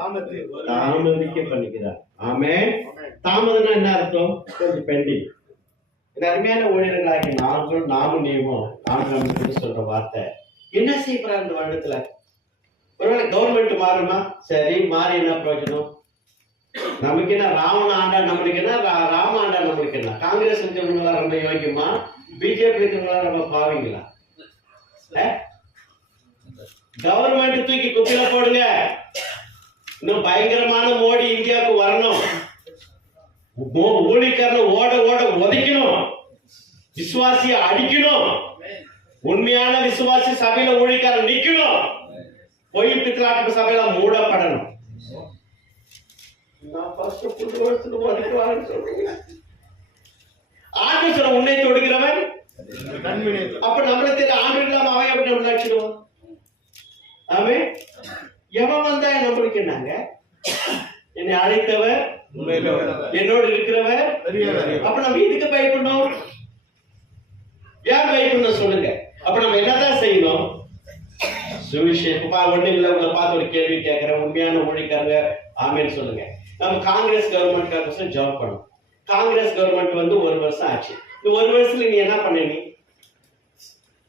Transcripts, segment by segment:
தாமதிக்க பண்ணுகிறார். ஆமென். தாமதம்னா என்ன அர்த்தம்? கொஞ்சம் பெண்டிங். அருமையான ஊழியர்களாகி நாமும் நீவும் நமக்கு சொல்ற வார்த்தை என்ன செய்யப்படுற இந்த வருடத்துல? ஒருவேளை கவர்மெண்ட் மாறுமா? சரி, மாறி என்ன பிரயோஜனம்? நமக்கு என்ன ராவண ஆண்டா நம்மளுக்கு என்ன, ராம ஆண்டா நம்மளுக்கு என்ன? காங்கிரஸ் இருக்கிறவங்களா ரொம்ப யோகியமா, பிஜேபி இருக்கிறவங்களா ரொம்ப பாவீங்களா? கவர்மெண்ட் தூக்கி குப்பையில போடுங்க. இன்னும் பயங்கரமான மோடி இந்தியாவுக்கு வரணும். ஊழிக்காரனை ஓட ஓட உதைக்கணும், விசுவாசிய அடிக்கணும், உண்மையான விசுவாசி சபையில ஊழிக்காரன் நிக்கணும், பொய் பித்தலாட்டு சபையில மூடப்படணும். ஆண்டு சொல்ல உன்னை தொடுகிறவன் அப்ப நம்மள தெரிய ஆண்டு இல்லாம அவன் எப்படி நம்ம லட்சிடுவோம்? ஆமே, எவன் வந்தா நம்மளுக்கு என்னங்க? என்னை அழைத்தவர் என்னோடு இருக்கிறவர். அப்ப நம்ம இதுக்கு பயப்படணும்? ஏன் பயப்படணும் சொல்லுங்க? அப்ப நம்ம என்னதான் செய்யணும்? சுவிசேஷம் ஒண்ணு இல்ல, உங்களை பார்த்து ஒரு கேள்வி கேட்கிறேன், உண்மையான ஊழியக்காரங்க ஆமேன்னு சொல்லுங்க. நம்ம காங்கிரஸ் கவர்மெண்ட்காக ஜாப் பண்ணோம். காங்கிரஸ் கவர்மெண்ட் வந்து 1 வருஷம் ஆச்சு. இந்த 1 வருஷத்துல நீ என்ன பண்ண? நீ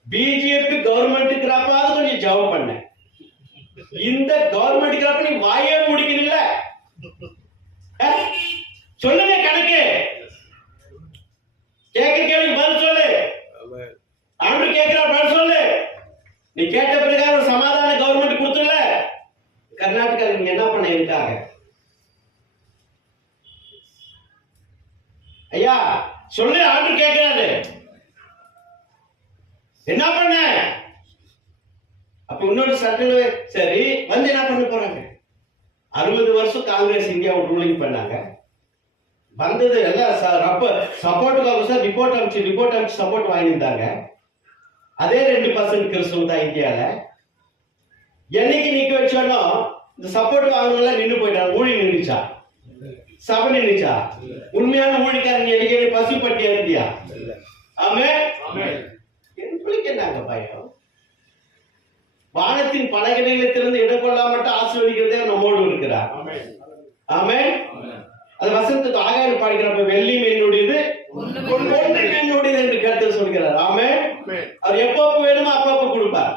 பிஜேபி கவர்மெண்ட்டுக்கு கொஞ்சம் ஜாப் பண்ண. இந்த கவர்மெண்ட்டுக்கு நீ வாயே முடிக்கல. சொல்லுங்க கணக்கு. கேட்கிற கேள்வி பதில் சொல்லு. ஆண்டு கேட்கிற பதில் சொல்லு. நீ கேட்ட பிரகாரம் சமாதான கவர்மெண்ட் கொடுத்துல கர்நாடகா நீங்க என்ன பண்ண இருக்காங்க? ஐயா சொல்லு, ஆண்டு கேட்கிறாரு என்ன பண்ண? அப்ப இன்னொரு சட்டங்களே சரி வந்து என்ன பண்ண போறாங்க? 60 வருஷம் காங்கிரஸ் இந்தியாவை ரூலிங் பண்ணாங்க. வந்தது எல்லாம் சப்போர்ட்டுக்காக ரிப்போர்ட் அனுப்பிச்சு சப்போர்ட் வாங்கியிருந்தாங்க. அதே 2% கிறிஸ்தவம் தான் இந்தியால. என்னைக்கு நிக்க வச்சோம் இந்த சப்போர்ட் வாங்கினா நின்று போயிட்டாங்க. ஊழி நின்றுச்சா? சபை நின்றுச்சா? உண்மையான ஊழிக்காரங்க எங்கே பசுப்பட்டி இருந்தியா? ஆமே, எனக்கு என்னங்க பயம்? வானத்தின் பலகணிகளை திறந்து இடக்கொள்ளாமட்டு ஆசீர்வதிக்கிறதே நம்மோடு இருக்கிறார். ஆமே, அது வசனத்துக்கு ஆகாயம் பாடிக்கிறப்ப வெள்ளி மீனுடையது ஒன்று மீனுடையது என்று கருத்து சொல்கிறார். ஆமே, அவர் எப்பப்ப வேணுமோ அப்பப்ப கொடுப்பார்,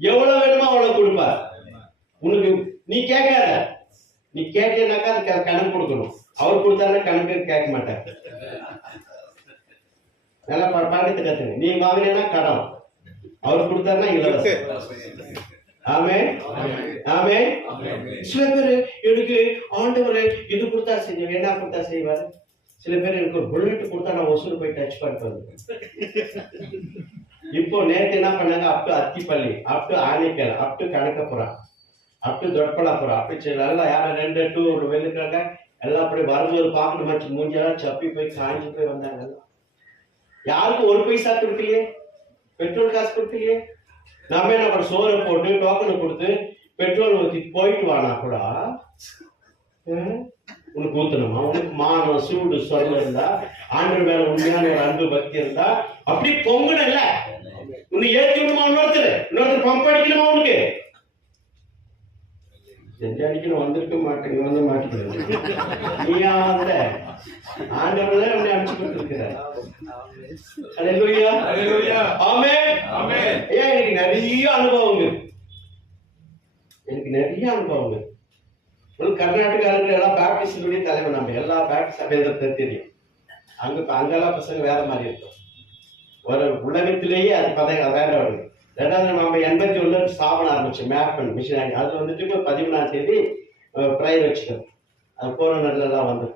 எவ்வளவு வேணுமோ அவ்வளவு கொடுப்பார். உனக்கு நீ கேட்காத, நீ கேட்டேனாக்கா அது கணக்கு கொடுக்கணும். அவர் கொடுத்தாருன்னா கணக்கு கேட்க மாட்டார். நல்லா பாடத்தை கத்துங்க. நீ வாங்கினா கடன், அவர் கொடுத்தாருன்னா இலவசம். ஆமே, ஆமே. சில பேர் எனக்கு ஆண்டவர் இது கொடுத்தா செஞ்ச என்ன கொடுத்தா செய்வாரு. சில பேர் எனக்கு ஒரு புல்லட் கொடுத்தா நான் ஒசூர் போய் டச் பண்ணிட்டு. இப்போ நேற்று என்ன பண்ணாங்க? Up to Attipalli, up to Anekal, up to Kanakapura, up to Doddaballapura, அப்படி எல்லாம் யாரும் 2 2 வெள்ளுக்காங்க எல்லாம் அப்படி வரும்போது பார்க்கணுமாச்சு மூஞ்செல்லாம் சப்பி போய் காஞ்சி போய் வந்தாங்க. யாருக்கும் 1 பைசா கொடுக்கலையே, பெட்ரோல் காசு கொடுக்கலையே. நாம என்ன பண்ண? சோறை போட்டு டோக்கனை கொடுத்து பெட்ரோல் ஊற்றி போயிட்டு வானா கூட உனக்கு ஊத்தணுமா? உனக்கு மானம் சூடு சொல்ல இருந்தா, ஆண்டு மேல உண்மையான ஒரு அன்பு பக்தி இருந்தா அப்படி பொங்கணும் இல்ல, உன்னை ஏற்றி விடுமா? இன்னொருத்தர் பம்ப் அடிக்கணுமா? உனக்கு செஞ்சு அடிக்கணும். வந்திருக்க மாட்டேங்க, வந்து மாட்டிக்கிறேன். நீயா வந்த ஆண்டவர் தான் நம்மளை அடிச்சு கொடுத்திருக்கிறார். அல்லேலூயா, அல்லேலூயா, ஆமென், ஆமென். எனக்கு நிறைய அனுபவங்கள், கர்நாடகாவில் எல்லாம் பேப்டிஸ்டுடைய தலைவர். நம்ம எல்லா பேப்டிஸ்ட் சபையை தெரியும். அங்கெல்லாம் பசங்க வேற மாதிரி இருக்கும். ஒரு உலகத்திலேயே அது பார்த்தா வேற வருது. 2வது நம்ம 81 ஸ்தாபனம் ஆரம்பிச்சோம். மேப்பன் மிஷினரி. அது வந்துட்டு 11ஆம் தேதி ப்ரேயர் வச்சுக்கோம். அது போராட்டத்துல தான் வந்து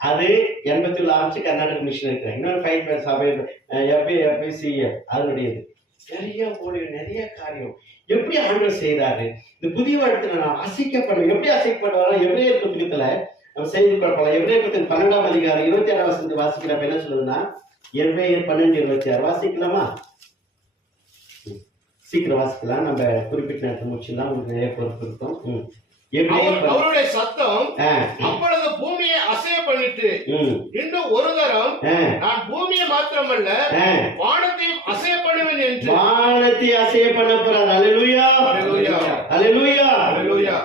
அது 87 ஆரம்பிச்சு கர்நாடக மிஷின் இருக்கிறேன். இன்னொரு 5 சபை FBCF அதனுடையது. நிறைய காரியம் எப்படி ஆண்டவர் செய்தாரு. இந்த புதிய வருடத்துல நான் அசைக்கப்படும். எப்படி அசைக்கப்படுவாரோ எபிரேயர் புத்தகத்துல நம்ம செய்தி பார்க்கலாம். எபிரேயர் புத்தகம் 12ஆம் அதிகாரம் 26ஆம் வசனத்தை வாசிக்கிறப்ப என்ன சொல்லுதுன்னா, எபிரேயர் 12:26 வாசிக்கலாமா? சீக்கிரம் வாசிக்கலாம். நம்ம குறிப்பிட்ட நேரத்தை முடிச்சுலாம். உங்களுக்கு நிறைய பொறுப்பு இருக்கும். அவருடைய சத்தம் அப்பொழுது பூமியை அசைய பண்ணிட்டு இன்னும் ஒரு தரம் நான் பூமியை மாத்திரமல்ல வானத்தையும் அசைய பண்ணுவேன் என்று. வானத்தை அசைய பண்ண போறார். அல்லேலூயா, அல்லேலூயா, அல்லேலூயா, அல்லேலூயா.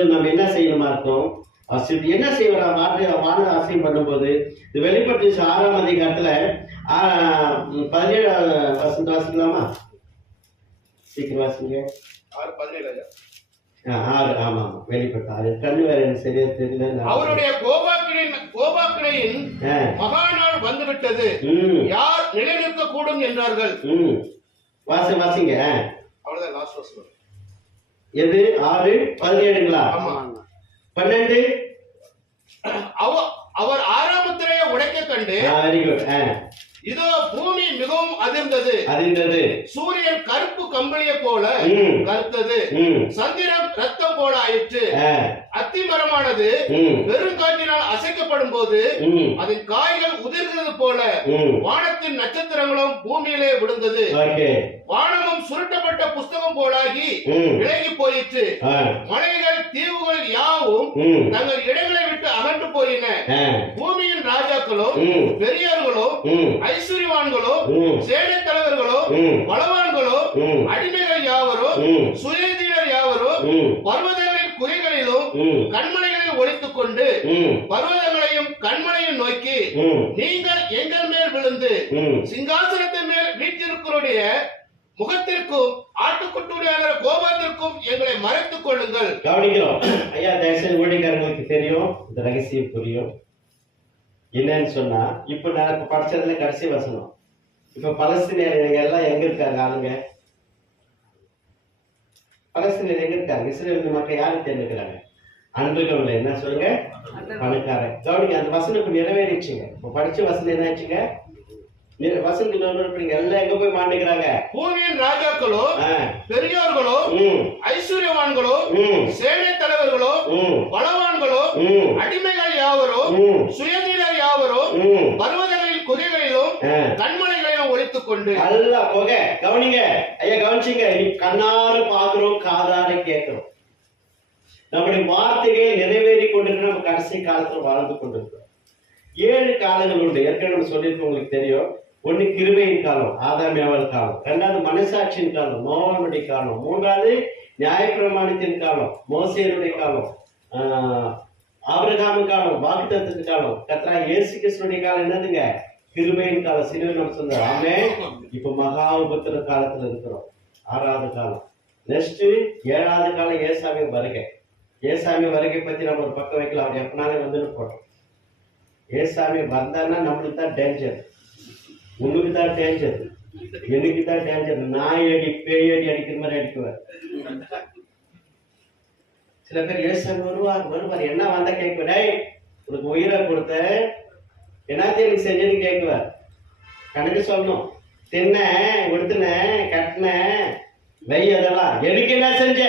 பண்ணும்போது நம்ம என்ன செய்யணுமா இருக்கும்? என்ன செய்யறோம்? வான அசையம் பண்ணும்போது இந்த வெளிப்பட்டு 6ஆம் அதிகாரத்துல 17 வசனம் வாசிக்கலாமா? சீக்கிரம் வாசிங்க. 6:17. 6. ஆமா வெளிப்பட்டு 6. கண்ணு வேற எனக்கு சரியா தெரியல. அவருடைய கோபாக்கினையின் மகா நாள் வந்துவிட்டது, யார் நிலைநிற்க கூடும் என்றார்கள். வாசிங்க. அவ்வளவுதான் லாஸ்ட் வசனம். எது 6:17ங்களா? ஆமா. 12. அவர் 6ஆம் முத்திரையை உடைக்க கண்டு, வெரி குட். இதோ பூமி மிகவும் அதிர்ந்தது, சூரியன் கருப்பு கம்பளியை போல கருத்தது, சந்திரன் ரத்தம் போல ஆயிற்று, அத்திமரமானது பெருங்காற்றினால் அசைக்கப்படும் போது அதன் காய்கள் உதிர்ந்தது போல வானத்தின் நட்சத்திரங்களும் பூமியிலே விழுந்தது, வானமும் சுருட்டப்பட்ட புஸ்தகம் போலாகி விலகி போயிற்று, மலைகள் தீவுகள் யாவும் தங்கள் இடங்களை விட்டு அகன்று போயின, பூமியின் ராஜாக்களும் பெரியவர்களும் ஐஸ்வர்யவான்களும் சேனை தலைவர்களும் பலவான்களும் அடிமைகள் யாவரும் சுயதீனர் யாவரும் பர்வதங்களின் குகைகளிலும் கண்மலைகளில் ஒளித்துக் கொண்டு பர்வதங்களையும் கண்மலையும் நோக்கி, நீங்கள் எங்கள் மேல் விழுந்து சிங்காசனத்தின் மேல் வீட்டிற்குடைய முகத்திற்கும் ஆட்டுக்குட்டியுடைய கோபத்திற்கும் எங்களை மறைத்துக் கொள்ளுங்கள். கவனிக்கிறோம் ஐயா. தயவுசெய்து ஊழியக்காரங்களுக்கு தெரியும், இந்த ரகசியம் புரியும். என்னன்னு சொன்னா, இப்ப நான் படிச்சதுல கடைசி வசனம். இப்ப பலஸ்தீனியர்கள் எல்லாம் எங்க இருக்காங்க? ஆளுங்க பலஸ்தீனியர் எங்க இருக்காங்க? இஸ்ரேல் மக்கள் யாரு தேர்ந்தெடுக்கிறாங்க? அன்புகள். என்ன சொல்லுங்க? பணக்காரன். கவனிங்க, அந்த வசனம் இப்ப நிறைவேறிச்சுங்க. இப்ப படிச்ச வசனம் என்ன ஆச்சுங்க? வசனத்துக்கு எல்லாம் எங்க போய் மாண்டிக்கிறாங்க? பூமியின் ராஜாக்களும் பெரியோர்களும் ஐஸ்வர்யவான்களும் சேனை தலைவர்களும் பலவான்களும் அடிமைகள் யாவரும் சுயதீனர் யாவரும் பர்வதங்களின் குகைகளிலும் கண்மலைகளிலும் ஒளித்துக் கொண்டு. நல்ல புகை. கவனிங்க ஐயா, கவனிச்சுங்க. கண்ணார பாக்குறோம், காதார கேட்கிறோம். நம்முடைய வார்த்தைகள் நிறைவேறி கொண்டிருக்கிற நம்ம கடைசி காலத்துல வாழ்ந்து கொண்டிருக்கிறோம். 7 காலங்கள் உண்டு. ஏற்கனவே சொல்லியிருக்கோம், உங்களுக்கு தெரியும். ஒண்ணு கிருபையின் காலம், ஆதாமியாவல் காலம். 2வது மனசாட்சியின் காலம், நோவாவுடைய காலம். 3வது நியாயப்பிரமாணத்தின் காலம், மோசேயுடைய காலம், ஆபிரகாம் காலம், வாக்குத்தத்தத்தின் காலம். கர்த்தராகிய இயேசு கிறிஸ்துவின் காலம் என்னதுங்க? கிருபையின் காலம். சிலுவை நம்ம சொன்னோம். ஆமே. இப்ப மகா உபத்திர காலத்துல இருக்கிறோம். 6வது காலம். நெக்ஸ்ட் 7வது காலம் ஏசாமி வருகை. ஏசாமி வருகை பத்தி நம்ம ஒரு பக்கம் வைக்கலாம். அவர் எப்பனாலே வந்துட்டு போட்டோம். ஏசாமி வந்தான்னா நம்மளுக்கு தான் டேஞ்சர். உனக்கு தான் டேஞ்சர், எனக்கு தான் டேஞ்சர். நாய் அடி பேயடி அடிக்கிற மாதிரி அடிக்குவார். சில பேர் ஏசாமி வருவார் என்ன வந்தா கேட்குவார், உனக்கு உயிரை கொடுத்த என்னத்தையும் எனக்கு செஞ்சேன்னு கேட்குவார். கணக்கு சொல்லணும். தின்ன உடுத்தின கட்டின வெய் அதெல்லாம் எனக்கு என்ன செஞ்ச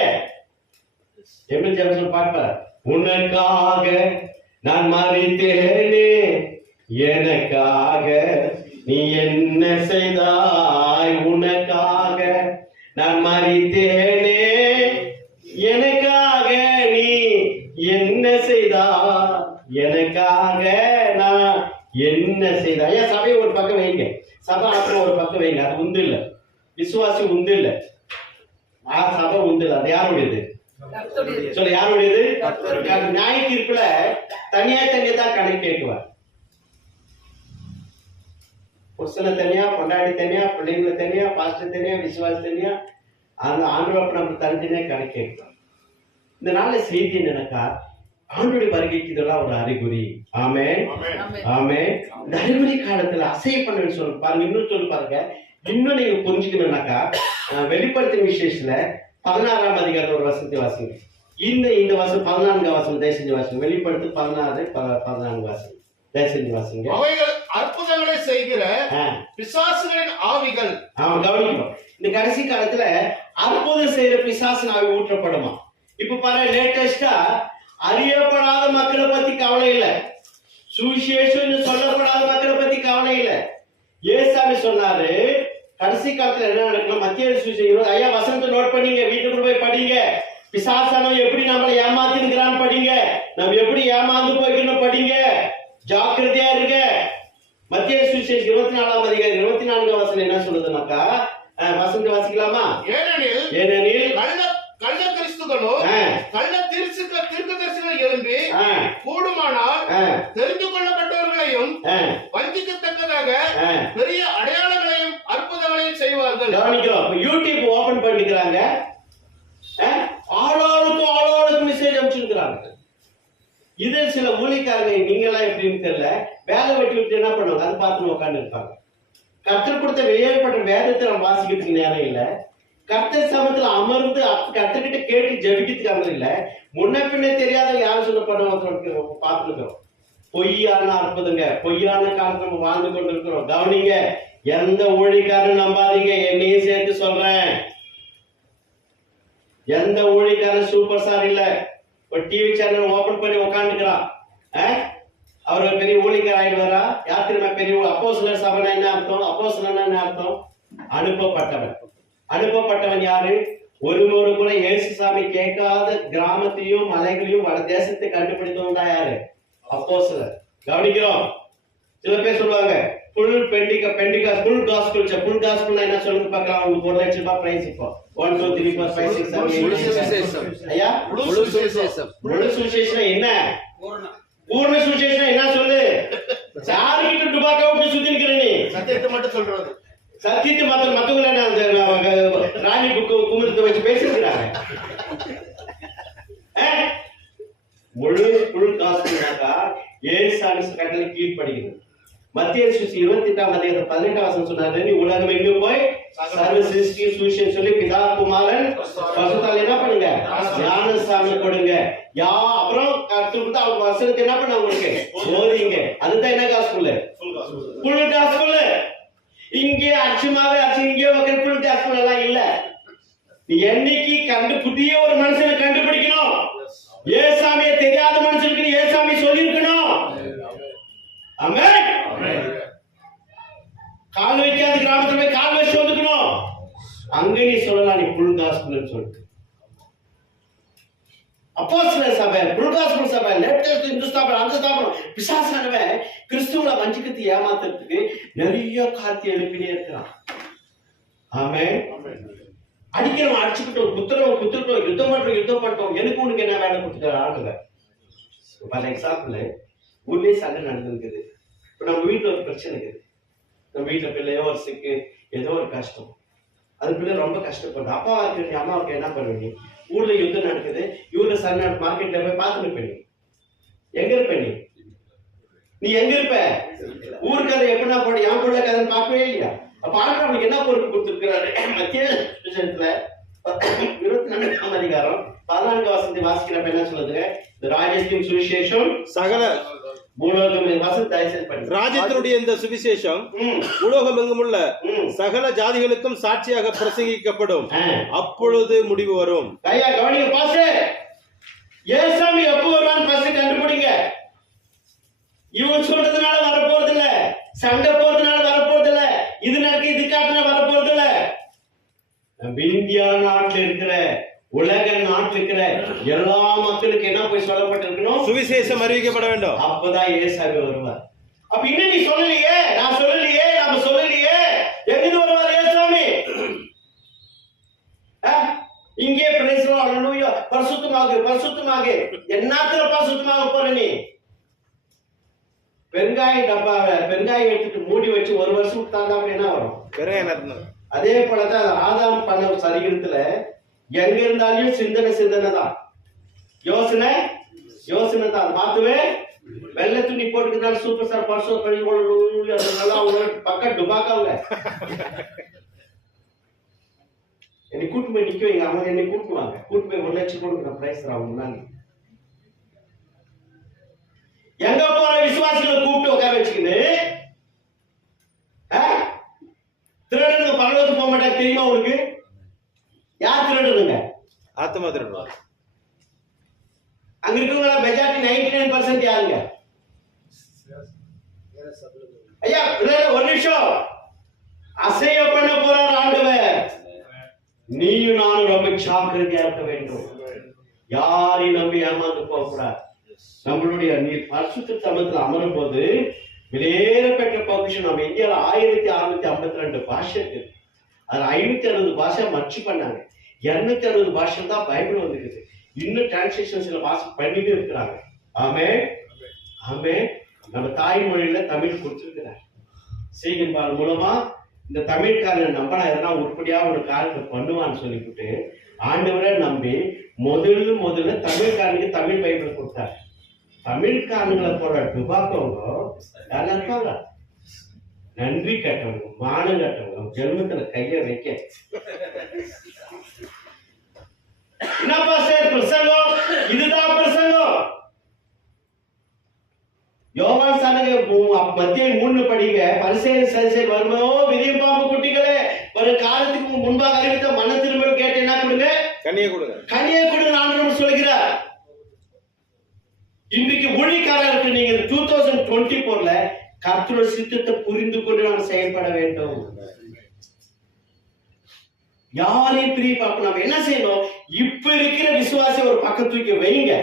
எப்படி ஜெபம் பார்ப்பார். உனக்காக நான் மறித்தேனே, எனக்காக நீ என்ன செய்தாய், உனக்காக நான் மறித்தேனே, எனக்காக நீ என்ன செய்தாய், எனக்காக நான் என்ன செய்தாய். ஏன் சபையை ஒரு பக்கம் வைங்க, சபை அப்புறம் ஒரு பக்கம் வைங்க. அது உண்டு இல்ல, விசுவாசி உண்டு இல்ல, சபை உண்டு இல்ல. அது யாருடையது? சொல்ல யாருடையது? நியாய தீர்ப்புல தனியா தான் கணக்கு கேட்குவார். புருஷனை தனியா, பொண்டாட்டி தனியா, பிள்ளைங்களை தனியா, பாஸ்டர் தனியா, விசுவாசி தனியா, அந்த ஆண்டவரப்ப நம்ம தனித்தனியா கணக்கு கேட்கலாம். இந்த நாள்ல செய்தி என்னக்கா, ஆண்டுடைய வருகைக்கு இதெல்லாம் ஒரு அறிகுறி. ஆமே ஆமே. இந்த அறிகுறி காலத்துல அசைய பண்ணு சொல்ல பாருங்க. இன்னும் சொல்லி பாருங்க, இன்னும் நீங்க புரிஞ்சுக்கணும்னாக்கா, வெளிப்படுத்தின விசேஷத்துல 16ஆம் அதிகாரம் ஒரு வசனத்தை வாசிங்க. இந்த வசனம் 14ஆம் வசனம் தயவு செஞ்சு வாசிங்க. வெளிப்படுத்து 16-14 வாசிங்க. தயவு செஞ்சு வாசிங்க. அவைகள் அற்புதங்களை செய்கிற பிசாசுகளின் ஆவிகள். கவனிக்கணும். இந்த கடைசி காலத்துல அற்புதம் செய்யற பிசாசின் ஆவி ஊற்றப்படுமா. இப்ப பாரு, லேட்டஸ்டா அறியப்படாத மக்களை பத்தி கவலை இல்லை, சுவிசேஷம் சொல்லப்படாத மக்களை பத்தி கவலை இல்லை. ஏசாமி சொன்னாரு கடைசி காலத்துல என்ன நடக்கலாம். மத்திய சுவிசேஷம் ஐயா வசனத்தை நோட் பண்ணீங்க, வீட்டுக்கு போய் படிங்க. பிசாசானவன் எப்படி நம்மளை ஏமாத்திருக்கிறான்னு படிங்க, நம்ம எப்படி ஏமாந்து போய்க்கணும் படிங்க, ஜாக்கிரதையா இருங்க. மத்திய சுவிசேஷம் 24ஆம் அதிகாரம் 24ஆம் வசனம் என்ன சொல்லுதுனாக்கா, வசனத்தை வாசிக்கலாமா? ஏனெனில் கள்ள கிறிஸ்துகளும் கள்ள தீர்க்கதரிசிகள் எழும்பி கூடுமானால் தெரிந்து கொள்ளப்பட்டவர்களையும் வஞ்சிக்கத்தக்கதாக பெரிய அடையாளங்களையும் அற்புதங்களையும் செய்வார்கள். கவனிக்கிறோம். யூடியூப் ஓபன் பண்ணிக்கிறாங்க, ஆளாளுக்கும் மெசேஜ் அனுப்பிச்சிருக்கிறாங்க. இது சில ஊழியக்காரங்க, நீங்களாம் எப்படின்னு தெரியல, வேலை வெட்டி விட்டு என்ன பண்ணுவாங்க, அதை பார்த்து உட்காந்து இருப்பாங்க. கர்த்தர் கொடுத்த வெளியேற்பட்ட வேதத்தை நம்ம வாசிக்கிறதுக்கு நேரம் இல்லை. கர்த்தர் சமத்துல அமர்ந்து கர்த்தர்கிட்ட கேட்டு ஜெபிக்கிறதுக்கு அமர் இல்லை. முன்ன பின்ன தெரியாத யாரும் சொல்ல பண்ணுவோம் பார்த்துருக்கிறோம். பொய்யான அற்புதங்க, பொய்யான காலத்துல நம்ம வாழ்ந்து கொண்டு இருக்கிறோம். கவனிங்க, எந்த ஊழியக்காரன் நம்பாதீங்க, என்னையும் சேர்த்து சொல்றேன். எந்த ஊழியக்காரன் சூப்பர் ஸ்டார் இல்ல. ஒரு டிவி சேனல் ஓபன் பண்ணி உட்காந்துக்கிறான், அவர் பெரிய ஊழியக்காரர் ஆயிடுவாரா? யார் திரும்ப பெரிய அப்போஸ்தலர் சபைனா என்ன அர்த்தம்? அப்போஸ்தலர்னா என்ன அர்த்தம்? அனுப்பப்பட்டவன். அனுப்பப்பட்டவன் யாரு? ஒரு கூட இயேசுசாமி கேட்காத கிராமத்தையும் மலைகளையும் வட தேசத்தை கண்டுபிடித்தவன் தான் யாரு? அப்போஸ்தலர். கவனிக்கிறோம். சில பேர் சொல்லுவாங்க ஃபுல் ஃபுல் காஸ்பல் என்ன சொல்லுங்க பார்க்கலாம். உங்களுக்கு 1 லட்சம் ரூபாய் பிரைஸ். இப்போ 1 2 3 4 5 6 7 8 ஐயா, முழு சுவிசேஷம் என்ன? பூர்ண சுவிசேஷம் என்ன சொல்லு? சாரிக்கிட்ட டுபாக்கா விட்டு சுத்தி நிக்கிற நீ சத்தியத்தை மட்டும் சொல்றது. சத்தியத்தை மத்தவங்கள ராணி குமுறத்தை வச்சு பேசிருக்கிறாங்க. முழு காசுனாக்கா ஏசாமி கட்டளை கீழ்ப்படுகிறது. மத்திய 28 18 வசனம் சொன்னாரு, நீ உலகம் எங்க போய் சர்வ சிருஷ்டி சுவிசேஷம் சொல்லி பிதா குமாரன் பரிசுத்தால் என்ன பண்ணுங்க, ஞானஸ்நானம் கொடுங்க. அப்புறம் கத்துக்கிட்டு அவங்க வசனத்தை என்ன பண்ண உங்களுக்கு போதீங்க. அதுதான் என்ன காசுக்குள்ள ஃபுல் காசுக்குள்ள. இங்கே அச்சுமாவே அச்சு இங்கே ஃபுல் காசுக்குள்ள எல்லாம் இல்ல. நீ என்னைக்கு புதிய ஒரு மனுஷனை கண்டுபிடிக்கணும். ஏசாமியை தெரியாத மனுஷனுக்கு ஏசாமி சொல்லி இருக்கணும். ஆமென். கால் வைக்காத கிராமத்துல போய் கால் வச்சு வந்துக்கணும். அங்க நீ சொல்லலாம் நீ ஃபுல் காஸ்பல் சொல்லிட்டு. அப்போஸ்தலர் சபை, ஃபுல் காஸ்பல் சபை, லேட்டஸ்ட் இந்த ஸ்தாபனம் அந்த ஸ்தாபனம் பிசாசானவன் கிறிஸ்துவ வஞ்சிக்கத்தை ஏமாத்துறதுக்கு நிறைய கார்த்தி எழுப்பினே இருக்கிறான். ஆமென். அடிக்கிறவன் அடிச்சுக்கிட்டோம், குத்துறோம், யுத்தம் பண்றோம். எனக்கு உனக்கு என்ன வேலை கொடுத்துட்டு ஆடுங்க. ஃபார் எக்ஸாம்பிள், ஊர்லயே சண்டை நடந்துருக்குது. இப்ப நம்ம வீட்டுல ஒரு பிரச்சனை இருக்குது. நம்ம வீட்டுல பிள்ளையோ ஒரு சிக்கு, ஏதோ ஒரு கஷ்டம். அது பிள்ளை ரொம்ப கஷ்டப்படுது. அப்பா இருக்கு, அம்மாவுக்கு என்ன பண்ணுவீங்க? ஊர்ல யுத்தம் நடக்குது, ஊர்ல சண்டை மார்க்கெட்ல போய் பார்த்துட்டு இருப்ப. எங்க இருப்ப நீ எங்க இருப்ப? ஊர் கதை எப்படின்னா போட என் பிள்ளை கதைன்னு பார்க்கவே இல்லையா? அப்ப ஆண்டவருக்கு என்ன பொறுப்பு கொடுத்திருக்கிறாரு? மத்திய 24ஆம் அதிகாரம் 14 வசனத்தை வாசிக்கிறப்ப என்ன சொல்லுது? ராஜ்யத்தின் சுவிசேஷம் சகல ராஜ்யத்தினுடைய இந்த சுவிசேஷம் உலகம் எங்குமுள்ள சகல ஜாதிகளுக்கும் சாட்சியாக பிரசங்கிக்கப்படும். அப்பொழுது முடிவு வரும். ஐயா கவனிங்க பாஸ்டர், ஏசாமி எப்போ வருவான்னு ஃபர்ஸ்ட் கண்டுபிடிங்க. இவன் சொல்றதுனால வர போறது இல்ல, சண்டை போறதுனால வர போறது இல்ல, இது நடக்க இது காட்டுனா வர போறது இல்ல. இந்தியா நாட்டில் இருக்கிற உலக நாட்டில் இருக்கிற எல்லா மக்களுக்கு என்ன போய் சொல்லப்பட்டிருக்கணும்? சுவிசேஷம் அறிவிக்கப்பட வேண்டும். அப்பதான் ஏசாமி வருவார். அப்ப இன்னும் நீ சொல்லலையே, நான் சொல்லலையே, நம்ம சொல்லலையே, எங்கிருந்து வருவார் ஏசாமி? இங்கே பிரேசலாம், அல்லேலூயா, பரிசுத்தமாக என்னத்துல பரிசுத்தமாக போற நீ? பெருங்காய டப்பாவை பெருங்காயம் எடுத்துட்டு மூடி வச்சு 1 வருஷம் தாண்டா என்ன வரும்? பெருங்காயம். அதே போலதான் ஆதாம் பண்ண சரீரத்துல எங்க இருந்தாலும் சிந்தனை தான், யோசனை தான். பார்த்துவே வெள்ளை துணி போட்டுக்கிறாங்க, சூப்பர் ஸ்டார் பர்சோ பக்கம் டுபாக்காங்க. என்னை கூட்டு போய் நிக்க வைங்க. அவங்க என்னை கூட்டுவாங்க, கூட்டு போய் 1 லட்சம் கொடுக்குற பிரைஸ் அவங்க முன்னாடி. எங்க போற விசுவாசிகளை கூப்பிட்டு உட்கார வச்சுக்கிட்டு திருடனுங்க பரலோகத்துக்கு போக மாட்டாங்க தெரியுமா உனக்கு? யார் திருடனுங்க? ஆத்மா திருடுவா. அங்க இருக்கவங்க மெஜாரிட்டி 99% யாருங்க? ஐயா ஒரு நிமிஷம், அசைய பண்ண போறார் ஆண்டவர். நீயும் நானும் ரொம்ப ஜாக்கிரதையா இருக்க வேண்டும். யாரையும் நம்பி ஏமாந்து போக கூடாது. நம்மளுடைய நீர் பரிசுத்த சமூகத்தில் அமரும் போது வெளியேறப்பட்ட பொசிஷன். நம்ம இந்தியாவில் 1652 பாஷை இருக்கு. அதுல 560 பாஷை மச்சு பண்ணாங்க. 260 பாஷையில் தான் பைபிள் வந்துருக்குது. இன்னும் டிரான்ஸ்லேஷன்ஸ்ல வாசம் பண்ணிட்டு இருக்கிறாங்க. ஆமே ஆமே. நம்ம தாய்மொழியில தமிழ் கொடுத்துருக்கிறார். சீகன்பால் மூலமா இந்த தமிழ்காரன் நம்பினா எதனா உருப்படியா ஒரு காரியத்தை பண்ணுவான்னு சொல்லிவிட்டு ஆண்டவரை நம்பி முதல்ல தமிழ்காரனுக்கு தமிழ் பைபிள் கொடுத்தாரு. தமிழ்காரங்களை போற டுபாக்கோங்க யாரா இருக்காங்க? நன்றி கட்டவங்க, மானம் கட்டவங்க, ஜென்மத்துல கைய வைக்க. என்னப்பா சார் பிரசங்கம்? இதுதான் பிரசங்கம். யோவான் சானங்க மத்திய 3 படிங்க. பரிசேயர் சதுசேயர் வருமோ விதியம் பாம்பு குட்டிகளே, ஒரு காலத்துக்கு முன்பாக அறிவித்த மன திரும்ப கேட்டு என்ன கொடுங்க? கனியை கொடுங்க. கனியை கொடுங்க ஆண்டவர் சொல்கிறார். இன்றைக்கு ஊழியக்காரருக்கு நீங்க 2024ல கர்த்தருடைய சித்தத்தை புரிந்து கொண்டு நாம் செயல்பட வேண்டும். யாரையும் பிரிய பார்க்கணும். நம்ம என்ன செய்யணும்? இப்ப இருக்கிற விசுவாசி ஒரு பக்கம் தூக்கி வைங்க.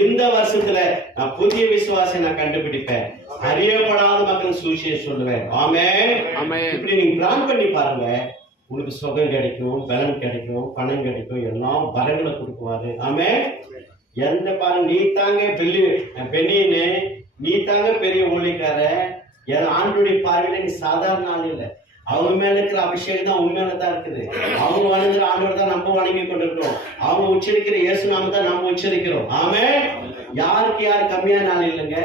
இந்த வருஷத்துல நான் புதிய விசுவாசை நான் கண்டுபிடிப்பேன். அறியப்படாத மக்கள் சூழ்ச்சியை சொல்லுவேன். ஆமென். இப்படி நீங்க பிளான் பண்ணி பாருங்க. உங்களுக்கு சுகம் கிடைக்கும், பலன் கிடைக்கும், பணம் கிடைக்கும், எல்லாம் வரங்களை கொடுக்குவாரு. ஆமென். எந்த பாருங்க, நீ தாங்க பெண்ணின்னு, நீ தாங்க பெரிய ஊழியக்கார. ஆண்டுடைய பார்வையில நீ சாதாரண ஆள் இல்லை. அவங்க மேல இருக்கிற அபிஷேகம் தான் உங்க மேலதான் இருக்குது. அவங்க வணங்குற ஆண்டவர் தான் நம்ம வணங்கி கொண்டிருக்கிறோம். அவங்க உச்சரிக்கிற இயேசு நாம தான் நம்ம உச்சரிக்கிறோம். ஆமென். யாருக்கு யார் கம்மியான ஆள் இல்லைங்க.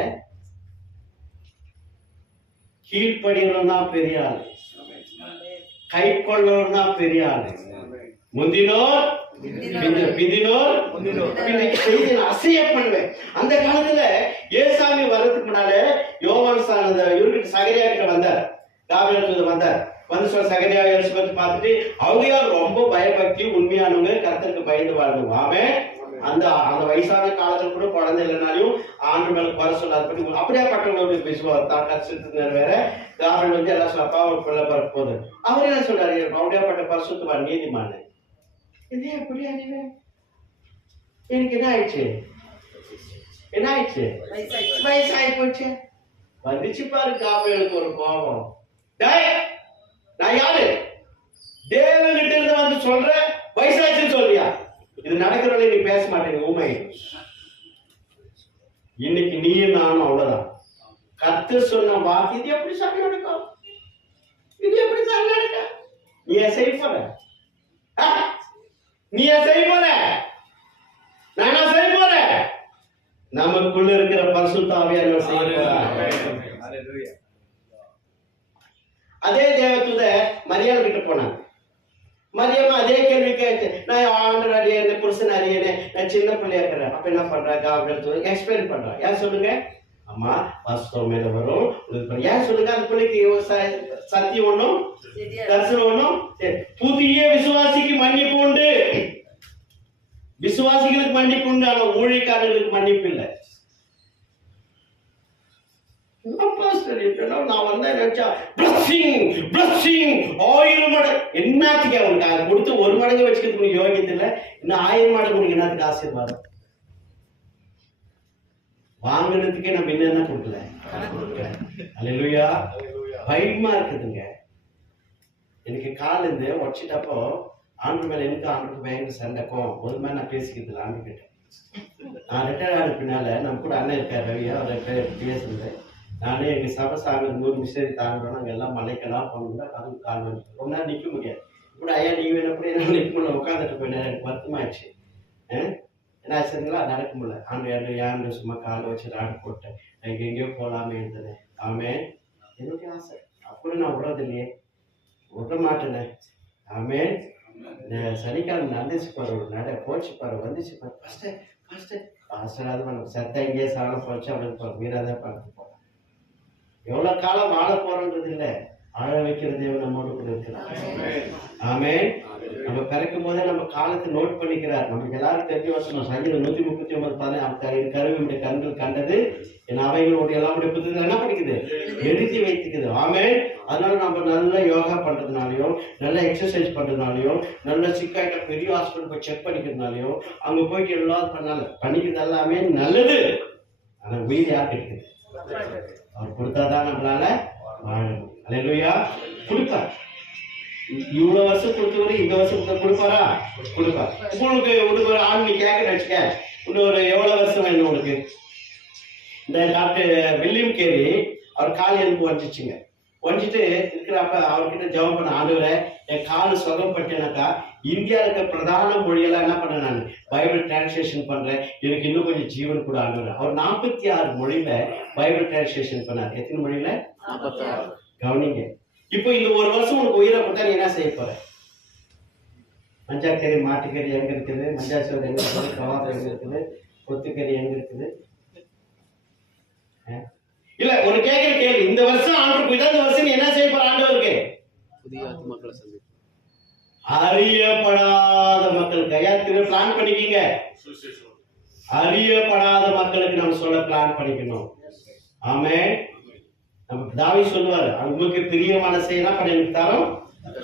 கீழ்ப்படியவன் தான் பெரிய ஆளு, கை கொள்ளவர் தான் பெரிய ஆளு. முந்தினோர் பிந்தினோர் அசைய பண்ணுவேன். அந்த காலத்துல ஏசாமி வர்றதுக்கு முன்னால யோவான் இவருக்கு சகரியா கிட்ட வந்தார். காபிரியல் வந்தார். வந்து சொல்ல சகரியா பத்தி பார்த்துட்டு அவங்க யார் ரொம்ப பயபக்தி உண்மையானவங்க, கர்த்தருக்கு பயந்து வாழ்ந்தவங்க. ஆமென். அந்த வயசான காலத்துல கூட குழந்தை இல்லைனாலும் ஆண்டு மேல குறை சொல்லாத பற்றி அப்படியே பட்டவங்க பேசுவார். தான் கஷ்டத்துக்கு வேற காபிரியல் வந்து எல்லாம் சொல்லப்பா ஒரு பிள்ளை பிறக்க போகுது. அவர் என்ன சொல்றாரு? அப்படியாப்பட்ட பரிசுத்தவான் நீதிமான. இது எப்படி அறிவே? எனக்கு என்ன ஆயிடுச்சு? என்ன ஆயிடுச்சு? வயசாகி போச்சு. வந்துச்சு பாரு காபிரியலுக்கு ஒரு கோபம். நான் யாரு? தேவன்கிட்ட இருந்து வந்து சொல்ற வயசாச்சுன்னு சொல்றியா? இது நடக்கிறவளை நீ பேச மாட்டேங்க. ஊமை. இன்னைக்கு நீயும் நானும் அவ்வளவுதான். கர்த்தர் சொன்ன வாக்கு இது எப்படி சரி நடக்கும்? இது எப்படி சரி நடக்க? நீ செய்ய போற, நீ செய்ய போற, நான் செய்ய போறேன். நமக்குள்ள இருக்கிற பரிசுத்த ஆவியானவர் செய்ய போறார். அதே தேவதூத மரியாதை கிட்ட போனாங்க. மரியாதை அதே கேள்வி கேட்டு, நான் ஆண்டர் அறியனே, புருஷன் அறியனே, நான் சின்ன பிள்ளையா இருக்கிறேன். அப்ப என்ன பண்றேன்? எக்ஸ்பிளைன் பண்றேன். ஏன் சொல்லுங்க? அம்மா பரிசுத்தம் மேல வரும். ஏன் சொல்லுங்க? அந்த பிள்ளைக்கு சத்தியம் ஒண்ணும் தரிசனம் ஒண்ணும். புதிய விசுவாசிக்கு மன்னிப்பு உண்டு. விசுவாசிகளுக்கு மன்னிப்பு உண்டு, ஆனா ஊழியக்காரர்களுக்கு மன்னிப்பு இல்லை. நான் வந்தா நினைச்சா ஆயிரம் மடங்கு என்னத்துக்கு அவனுக்கு கொடுத்து 1 மடங்கு வச்சுக்கிறதுக்கு யோகியத்தை இல்லை. இன்னும் 1000 மடங்கு உனக்கு என்னத்துக்கு ஆசீர்வாதம்? வாங்கினதுக்கே நம்ம என்ன கொடுக்கல. அல்லேலூயா. பயமா இருக்குதுங்க. எனக்கு கால் இருந்து உடச்சிட்டப்போ ஆண்டு மேல எனக்கு ஆண்டுக்கு பயங்கர சண்டைக்கும் ஒரு மாதிரி நான் பேசிக்கிறது இல்லை. ஆண்டு கிட்ட நான் ரிட்டையர் ஆன பின்னால நம்ம கூட அண்ணன் இருக்கார் ரவியா, அவரை பேசுறது. நானே எங்க சபை சாமி 100 மிஷினரி தாண்டோம். நாங்கள் எல்லாம் மலைக்கெல்லாம் போனோம்னா அதுவும் கால் வந்து ரொம்ப நேரம் நிற்க முடியாது. இப்படி ஐயா நீங்க எப்படி என்ன நிற்க முடியல, உட்காந்துட்டு போய் எனக்கு வருத்தமாயிடுச்சு. என்ன ஆச்சுங்களா? நடக்க முடியல. ஆண்டு சும்மா காலை வச்சு ஆடு போட்டேன். எனக்கு எங்கேயோ போகலாமே இருந்தது. ஆமே. எனக்கு ஆசை அப்படி நான் விடுறது இல்லையே, விட மாட்டேனே. ஆமே. சனிக்கிழமை நடந்துச்சு பாரு, ஒரு நட போச்சு பாரு, வந்துச்சு பாரு. ஃபஸ்ட்டு நம்ம செத்த இங்கேயே சாணம் போச்சு அப்படின்னு வீராதான் பார்த்து போகிறோம். எவ்வளவு காலம் வாழ போறோன்றது இல்லை, ஆழ வைக்கிற தேவன் நம்மோடு கூட இருக்கிறார். ஆமே. நம்ம பிறக்கும் போதே நம்ம காலத்தை நோட் பண்ணிக்கிறார். நமக்கு எல்லாரும் தெரிஞ்சு வசனம் சங்கீதம் 139 கருவியுடைய கண்கள் கண்டது என் அவைகளுடைய எல்லாம் புத்தகத்தில் என்ன பண்ணிக்குது? எழுதி வைத்துக்குது. ஆமே. அதனால நம்ம நல்ல யோகா பண்றதுனாலயோ, நல்ல எக்ஸசைஸ் பண்றதுனாலயோ, நல்ல சிக்காயிட்ட பெரிய ஹாஸ்பிட்டல் போய் செக் பண்ணிக்கிறதுனாலயோ, அங்க போயிட்டு எல்லாம் பண்ணிக்கிறது எல்லாமே நல்லது. ஆனா உயிர் யார் கிடைக்குது? அவர் கொடுத்தாதான் நம்மளால வாழணும். அல்லேலூயா. கொடுப்பார். இவ்வளவு வருஷம் கொடுத்தவரு இந்த வருஷம் கொடுப்பாரா? கொடுப்பார். உங்களுக்கு ஒரு ஆள் நீ கேட்க வச்சுக்க, இன்னொரு எவ்வளவு வருஷம் வேணும் உனக்கு? இந்த டாக்டர் வில்லியம் கேரி அவர் கால் எலும்பு வஞ்சிச்சுங்க. வஞ்சிட்டு இருக்கிறப்ப அவர்கிட்ட ஜெபம் பண்ண, ஆண்டவரே என் கால் சுகப்பட்டேனாக்கா இந்தியா இருக்க பிரதான மொழியெல்லாம் என்ன பண்ண, நான் பைபிள் டிரான்ஸ்லேஷன் பண்றேன், எனக்கு இன்னும் கொஞ்சம் ஜீவன் கூட ஆண்டவர். அவர் 46 மொழியில பைபிள் டிரான்ஸ்லேஷன் பண்ணார். எத்தனை மொழியில? 46. கவனிங்க. இப்போ இந்த ஒரு வருஷம் உனக்கு உயிரை கொடுத்தா நீ என்ன செய்ய போற? மஞ்சாக்கறி மாட்டுக்கறி எங்க இருக்குது? மஞ்சாசோறு எங்க இருக்குது? கவாபம் எங்க இருக்குது? கொத்துக்கறி எங்க இருக்குது? இல்ல ஒரு கேட்கிற கேள்வி, இந்த வருஷம் ஆண்டு இந்த வருஷம் நீ என்ன செய்ய போற? ஆண்டவருக்கு புதிய ஆத்துமாக்களை சந்திப்பு, அறியப்படாத மக்களுக்கு ஐயா பிளான் பண்ணிக்கீங்க. அறியப்படாத மக்களுக்கு நம்ம சொல்ல பிளான் பண்ணிக்கணும். ஆமென். நம்ம தாவீது சொல்லுவாரு, உங்களுக்கு பிரியமான செய்யனா பண்ணிட்டாலும்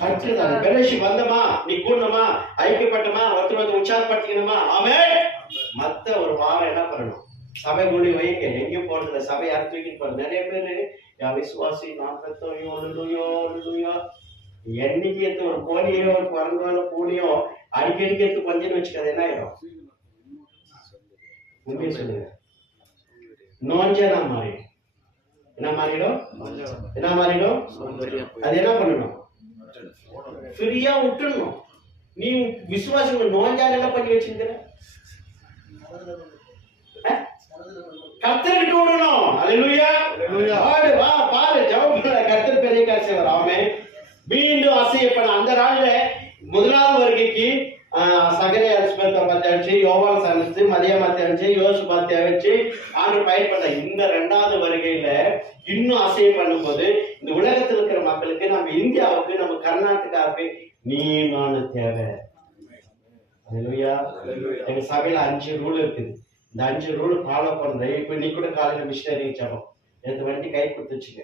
கற்றுதாங்க. பெலோஷிப் வந்தமா, நீ கூடணுமா, ஐக்கியப்பட்டமா, ஒருத்தர் உற்சாகப்படுத்திக்கணுமா. ஆமென். மத்த ஒரு வாரம் என்ன பண்ணணும்? சபை கூடி வைங்க. எங்கேயும் போறதுல சபை யாரும் தூக்கிட்டு போறது. நிறைய பேரு விசுவாசி என்னைக்கு எடுத்து ஒரு கோழியோ ஒரு குரங்கோ பூனையோ அடிக்கடிக்கு எடுத்து கொஞ்சம் வச்சுக்காது, என்ன ஆயிடும்? உண்மையை சொல்லுங்க, நோஞ்சனா மாறிடும். என்ன மாறிடும்? என்ன மாறிடும்? அது என்ன பண்ணணும்? ஃப்ரீயா விட்டுடணும். நீ விசுவாசிகள் நோஞ்சால என்ன பண்ணி வச்சிருக்கிற? கர்த்தர்கிட்ட விடணும். அல்லேலூயா. வா பாரு, ஜெபம் பண்ண, கர்த்தர் பெரிய காரியம் செய்வார். ஆமென். மீண்டும் அசையப்பட அந்த நாள்ல முதலாவது வருகைக்கு சகரியா எலிசபெத் பார்த்து அடிச்சு, யோவான் சந்திச்சு, மரியாதை அடிச்சு, யோசுபாத்தை வச்சு ஆண்டு பயன்படுத்த. இந்த 2வது வருகையில இன்னும் அசைய பண்ணும் போது இந்த உலகத்தில் இருக்கிற மக்களுக்கு, நம்ம இந்தியாவுக்கு, நம்ம கர்நாடகாவுக்கு நீ நானும் தேவை. அல்லேலூயா. எங்க சபையில 5 ரூல் இருக்குது. இந்த 5 ரூல் ஃபாலோ பண்றேன். இப்ப நீ கூட காலையில மிஷினரி ஜபம் நேற்று வண்டி கை கொடுத்து வச்சுக்க.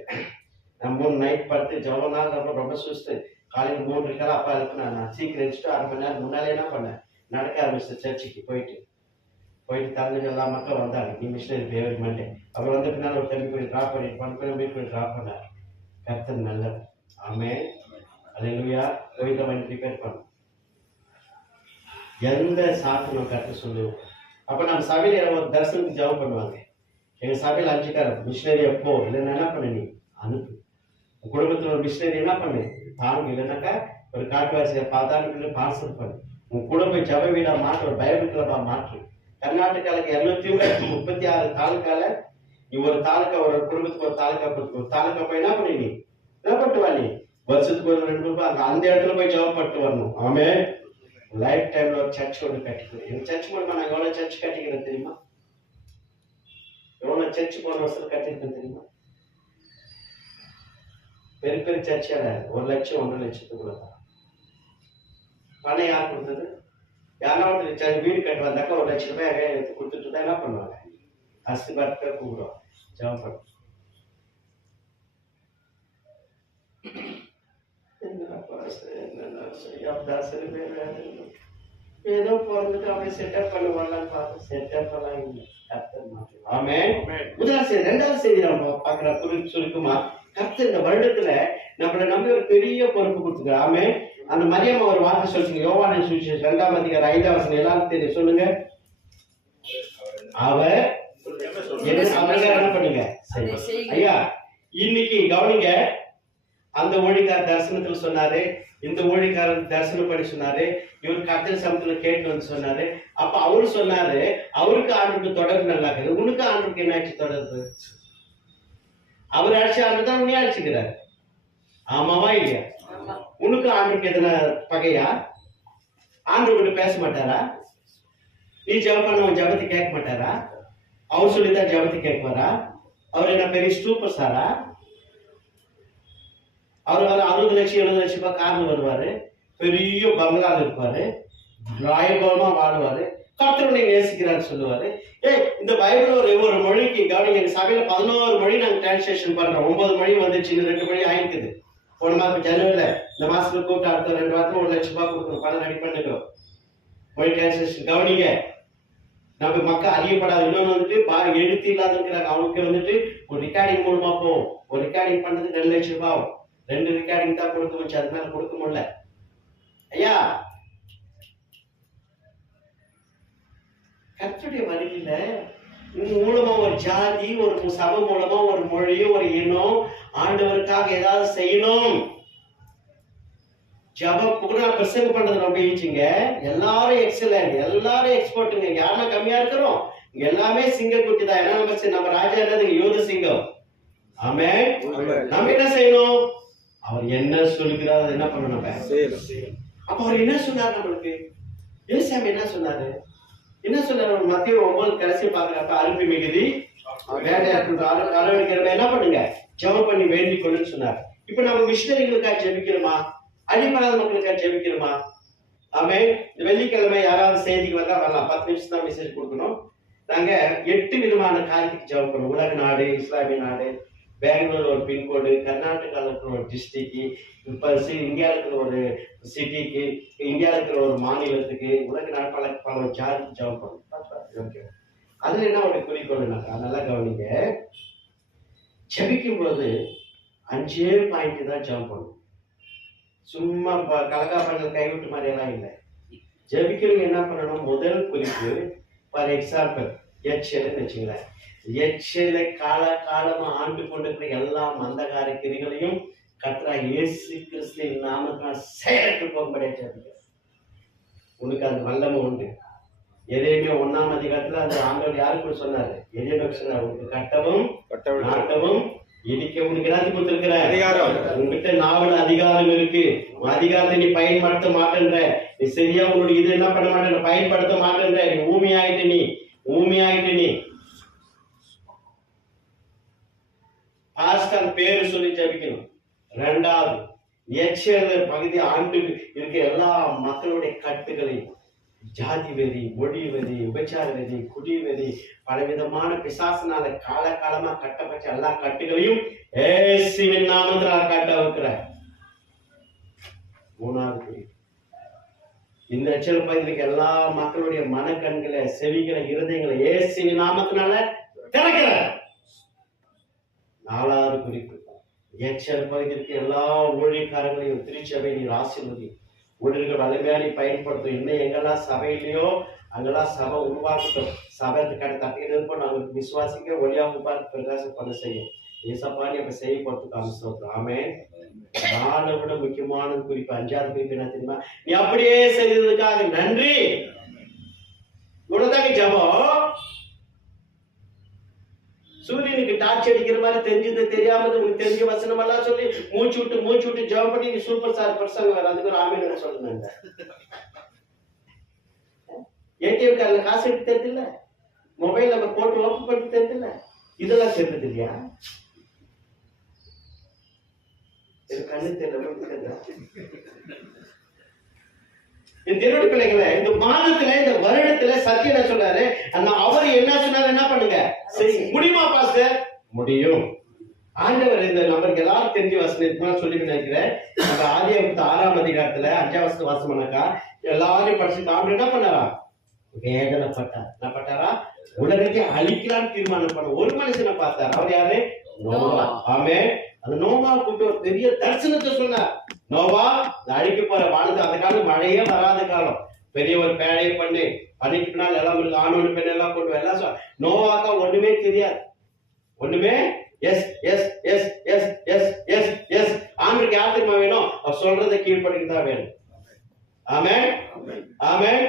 நான் 3 நைட் படுத்து ஜபம் நாள் ரொம்ப சுஸ்து. காலையில் 3 இருக்கால அப்பா இருக்கு. நான் சீக்கிரம் வச்சுட்டு 1/2 மணி நேரம் முன்னாலே என்ன பண்ணேன், நடக்க ஆரம்பிச்சேன். சர்ச்சுக்கு போயிட்டு தங்க எல்லா மக்களும் வந்தாங்க. நீ மிஷினரி பேர் மண்டே. அப்புறம் வந்து பின்னால் ஒரு தம்பி போய் ட்ராப் பண்ணிட்டு போய் ட்ராப் பண்ணார். கர்த்தர் நல்லது. ஆமென். அல்லேலூயா. போயிட்டு வண்டி ப்ரிப்பேர் பண்ண எந்த சாப்பிடணும் கர்த்தர் சொல்லுவோம். அப்ப நம்ம சபையில ஒரு தரிசனத்துக்கு ஜெபம் பண்ணுவாங்க. எங்க சபையில 5 காரம் மிஷினரி எப்போ இல்லைன்னா என்ன பண்ண, நீ அனுப்பு. குடும்பத்துல ஒரு மிஷினரி என்ன பண்ணு, தாங்க. இல்லைன்னாக்கா ஒரு காட்டுவாசியை பார்த்தாலும் பார்சல் பண்ணு. உன் குடும்ப ஜப வீடா மாற்று, ஒரு பைபிள் கிளப்பா மாற்று. கர்நாடகாவுக்கு 236 தாலுக்கால நீ ஒரு தாலுக்கா, ஒரு குடும்பத்துக்கு ஒரு தாலுக்கா கொடுத்து, ஒரு தாலுக்கா போய் என்ன பண்ணி, நீ என்ன பண்ணிட்டு வா. நீ வருஷத்துக்கு ஒரு 2 ரூபாய் அந்த இடத்துல போய் ஜபம் பண்ணிட்டு வரணும். ஆமென். லைஃப் டைம்ல ஒரு சர்ச் ஒன்று கட்டிக்கிறேன். எங்க சர்ச் மூலமா நான் எவ்வளவு சர்ச் கட்டிக்கிறேன் தெரியுமா? எவ்வளவு சர்ச் போன வருஷம் கட்டிருக்கேன் தெரியுமா? பெரிய பெரிய சர்ச்சால 1 லட்சம் 1.5 லட்சத்துக்குள்ள தான். பணம் யார் கொடுத்தது? யாராவது வீடு கட்டு வந்தாக்கா 1 லட்சம் ரூபாய் எடுத்து கொடுத்துட்டு தான் என்ன பண்ணுவாங்க, அஸ்திபாரத்தை கூப்பிடுவாங்க. ஜெபம் பண்ண ஏதோ பிறந்துட்டு அவன் செட்டப் பண்ணுவாங்கன்னு பார்த்து செட்டப் எல்லாம் இல்லை. கர்த்தர் மாற்றுவார். ஆமென். முதலாவது செய்தி. 2வது செய்தி நம்ம பார்க்கிற சுருக்கமா, கர்த்தர் இந்த வருடத்துல நம்மளை நம்பி ஒரு பெரிய பொறுப்பு கொடுத்துருக்காரு. ஆமென். அந்த மரியம் ஒரு வார்த்தை சொல்லுங்க. யோவானின் சுவிசேஷம் 2ஆம் அதிகாரம் 5ஆம் வசனம் எல்லாரும் தெரியும், சொல்லுங்க. அவர் என்ன பண்ணுங்க ஐயா. இன்னைக்கு கவனிங்க, அந்த ஊழியக்காரர் தரிசனத்துல சொன்னாரு, இந்த ஊழியக்காரர் தரிசனம் பண்ணி சொன்னாரு, இவர் கர்த்தர் சமத்துல கேட்டு வந்து சொன்னாரு. அப்ப அவரு சொன்னாரு, அவருக்கு ஆண்டுக்கு தொடர்பு நல்லா இருக்குது. உனக்கு ஆண்டுக்கு என்ன ஆச்சு தொடர்பு? அவர் அடிச்ச ஆண்டு தான் உன்னைய அடிச்சுக்கிறாரு. ஆமாவா இல்லையா? உனக்கு ஆண்டுக்கு எதனா பகையா? ஆண்டு கிட்ட பேச மாட்டாரா? நீ ஜெபம் பண்ண ஜபத்தை கேட்க மாட்டாரா? அவர் சொல்லித்தான் ஜபத்தை கேட்பாரா? அவர் என்ன பெரிய சூப்பர் ஸ்டாரா? அவர் 60 லட்சம் 70 லட்சம் ரூபாய் கார்ல வருவாரு, பெரிய பங்களால இருப்பாரு, ராயபலமா வாழ்வாரு, கர்த்தரை நேசிக்கிறான்னு சொல்லுவாரு. இந்த பைபிள் ஒரு மொழிக்கு கவனிங்க. எங்க சபையில 11 மொழி நாங்க டிரான்ஸ்லேஷன் பண்றோம். 9 மொழி வந்துச்சு, 2 மொழி ஆயிருக்குது. போன மாதம் ஜனவரியில இந்த மாசத்துல கூப்பிட்டு அடுத்த 2 வாரத்துல 1 லட்சம் ரூபாய் கொடுக்கணும், பணம் ரெடி பண்ணிக்கிறோம். மொழி டிரான்ஸ்லேஷன் கவனிங்க. நம்ம மக்கள் அறியப்படாது. இன்னொன்று வந்துட்டு எழுத்து இல்லாத இருக்கிறாங்க, அவனுக்கு வந்துட்டு ஒரு ரெக்கார்டிங் மூலமா போகும். ஒரு ரெக்கார்டிங் பண்றதுக்கு 2 லட்சம் ரூபாய் ஆகும். 2 ரெக்கார்டிங் தான் கொடுக்க முடிச்சு, அது மேல கொடுக்க முடியல. ஐயா, கர்த்தருடைய வருகையில உங்க மூலமா ஒரு ஜாதி, ஒரு சபை மூலமா ஒரு மொழி, ஒரு இனம் ஆண்டவருக்காக ஏதாவது செய்யணும். ஜப புகழ பிரசங்க பண்றது ரொம்ப ஈஸிங்க. எல்லாரும் எக்ஸலன்ட், எல்லாரும் எக்ஸ்பர்ட்டுங்க. யாருன்னா கம்மியா இருக்கிறோம்? இங்க எல்லாமே சிங்க குட்டி தான். ஏன்னா நம்ம ராஜா என்னது? யோத சிங்கம். ஆமென். நம்ம என்ன செய்யணும்? அவர் என்ன சொல்லுகிறார் என்ன பண்ணணும்? அப்ப அவர் என்ன சொன்னார் நம்மளுக்கு? ஏசாமி என்ன சொன்னாரு? என்ன சொன்னாரு? மத்திய 9 கடைசி பாக்குறப்ப அரும்பி மிகுதி அரவணைக்கிறவங்க என்ன பண்ணுங்க? ஜெபம் பண்ணி வேண்டிக் கொள்ளுன்னு சொன்னார். இப்ப நம்ம மிஷனரிகளுக்காக ஜெபிக்கிறோமா? அடிப்படாத மக்களுக்காக ஜெபிக்கிறோமா? ஆமென். வெள்ளிக்கிழமை யாராவது செய்திக்கு வந்தா வரலாம். 10 நிமிஷம் தான் மெசேஜ் கொடுக்கணும். நாங்க 8 விதமான காரியத்துக்கு ஜெபம் பண்ணுவோம். உலக நாடு, இஸ்லாமிய நாடு, பெங்களூர் ஒரு பின்கோடு, கர்நாடகாவில் இருக்கிற ஒரு டிஸ்ட்ரிக்ட், இப்ப இந்தியாவில் இருக்கிற ஒரு சிட்டிக்கு, இந்தியாவில் இருக்கிற ஒரு மாநிலத்துக்கு, உலக நாடு பல ஜாதிக்கு ஜெபம் பண்ணுவோம். அதுல என்ன ஒரு குறிக்கோள்னாக்கா, நல்லா கவனிங்க, ஜெபிக்கும் போது 5 பாயிண்ட் தான் ஜெபம் பண்ணும். சும்மா கலகா பண்ணல் கைவிட்டு மாதிரி எல்லாம் இல்லை. ஜெபிக்கிறவங்க என்ன பண்ணணும்? முதல் குறிப்பு, ஃபார் எக்ஸாம்பிள் எச்சல்னு வச்சுங்களேன். எச்சலை காலமா ஆண்டு கொண்டிருக்கிற எல்லா மந்தகார கிரிகளையும் கர்த்தராகிய இயேசு கிறிஸ்துவின் நாமத்தினால் செயலுக்கு போகும்படியா ஜெபிக்க. உனக்கு அது வல்லமை உண்டு. எதையுமே 1ஆம் அதிகாரத்துல அந்த ஆண்டவர் யாருக்கு சொன்னாரு? எதையும் சொன்னார், உனக்கு கட்டவும் நாட்டவும் இடிக்க உனக்கு எல்லாத்தையும் கொடுத்திருக்கிற அதிகாரம். உங்ககிட்ட நாவல அதிகாரம் இருக்கு. அதிகாரத்தை நீ பயன்படுத்த மாட்டேன்ற, நீ சரியா உன்னுடைய இது என்ன பண்ண மாட்டேன்ற, பயன்படுத்த மாட்டேன்ற, நீ ஊமையாயிட்டு நீ பாஸ்டர் பேரு சொல்லி ஜெபிக்கணும். 2வது, எச்சல் பகுதி ஆண்டு இருக்க எல்லா மக்களுடைய கட்டுகளையும், ஜாதி வெறி, மொழி வெறி, உபச்சார வெறி, குடி வெறி, பலவிதமான பிசாசனால காலமா கட்டப்பட்ட எல்லா கட்டுகளையும் இயேசுவின் நாமத்தினால் கட்ட வைக்கிறார். 3வது, இந்த எச்சல் பகுதிக்கு எல்லா மக்களுடைய மனக்கண்களை, செவிகளை, இருதயங்களை இயேசுவின் நாமத்தினால திறக்கிறார். 4வது குறிப்பு, எச்சல் பகுதிக்கு எல்லா ஊழியக்காரங்களையும் திருச்சபை நீர் ஆசீர்வதி. ஊழியர்கள் வலிமையானி பயன்படுத்தும். இன்னும் எங்கெல்லாம் சபை இல்லையோ அங்கெல்லாம் சபை உருவாக்கட்டும். சபை தட்டிக்கிறது போல நாங்கள் விசுவாசிக்க ஒளியாக உருவாக்கி பிரகாசம் பண்ண செய்யும். ஏசப்பானி அப்ப செய்யப்படுத்து காமிச்சோம். ஆமென். 4 விட முக்கியமான குறிப்பு, 5வது குறிப்பு என்ன தெரியுமா? நீ அப்படியே செய்ததுக்காக நன்றி. இவ்வளவுதாங்க ஜெபம். சூரியனுக்கு டார்ச் அடிக்கிற மாதிரி தெரிஞ்சது தெரியாமது உங்களுக்கு தெரிஞ்ச வசனம் எல்லாம் சொல்லி மூச்சு விட்டு ஜெபம் பண்ணி நீ சூப்பர் ஸ்டார் பர்சன் வர. அதுக்கு ஒரு ஆமீன் சொல்லுங்க. ஏடிஎம் கார்டுல காசு எடுத்து தெரியுதுல்ல, மொபைல் நம்ம போட்டு ஓப்பன் பண்ணி தெரியுதுல்ல, இதெல்லாம் தெரிஞ்சது இல்லையா? கண்ணு தெரியல. இந்த திருவடி பிள்ளைகளை இந்த மாதத்துல, இந்த வருடத்துல சத்தியம் என்ன சொன்னாரு? அவர் என்ன சொன்னாரு? என்ன பண்ணுங்க? சரி, முடியுமா பாஸ்டர்? முடியும். ஆண்டவர் இந்த நம்மளுக்கு எல்லாரும் தெரிஞ்ச வசனம் சொல்லி நினைக்கிறேன். நம்ம ஆதியாகமம் 6ஆம் அதிகாரத்துல 5வது வசனம் பண்ணாக்கா எல்லாரையும் படிச்சு ஆண்டவர் என்ன பண்ணாரா? வேதனைப்பட்டார். என்ன பட்டாரா? உலகத்தை அழிக்கலான்னு தீர்மானம் பண்ண ஒரு மனுஷனை பார்த்தார். அவர் யாரு? நோவா. ஆமென். அந்த நோவா கூப்பிட்டு ஒரு பெரிய தரிசனத்தை சொன்னார். நோவா, அழிக்க போற வானத்தை, அந்த காலம் மழையே வராத காலம், பெரிய ஒரு பேழையை பண்ணிக்கு பின்னால் எல்லாம் இருக்கு, ஆணோடு பெண் எல்லாம் கொண்டு எல்லாம். நோவாக்கா ஒண்ணுமே தெரியாது. ஒண்ணுமே எஸ் எஸ் எஸ் எஸ் எஸ் எஸ் எஸ் ஆண்டுக்கு யார் தெரியுமா வேணும்? அவர் சொல்றதை கீழ்படிக்கு தான் வேணும். ஆமென். ஆமென்.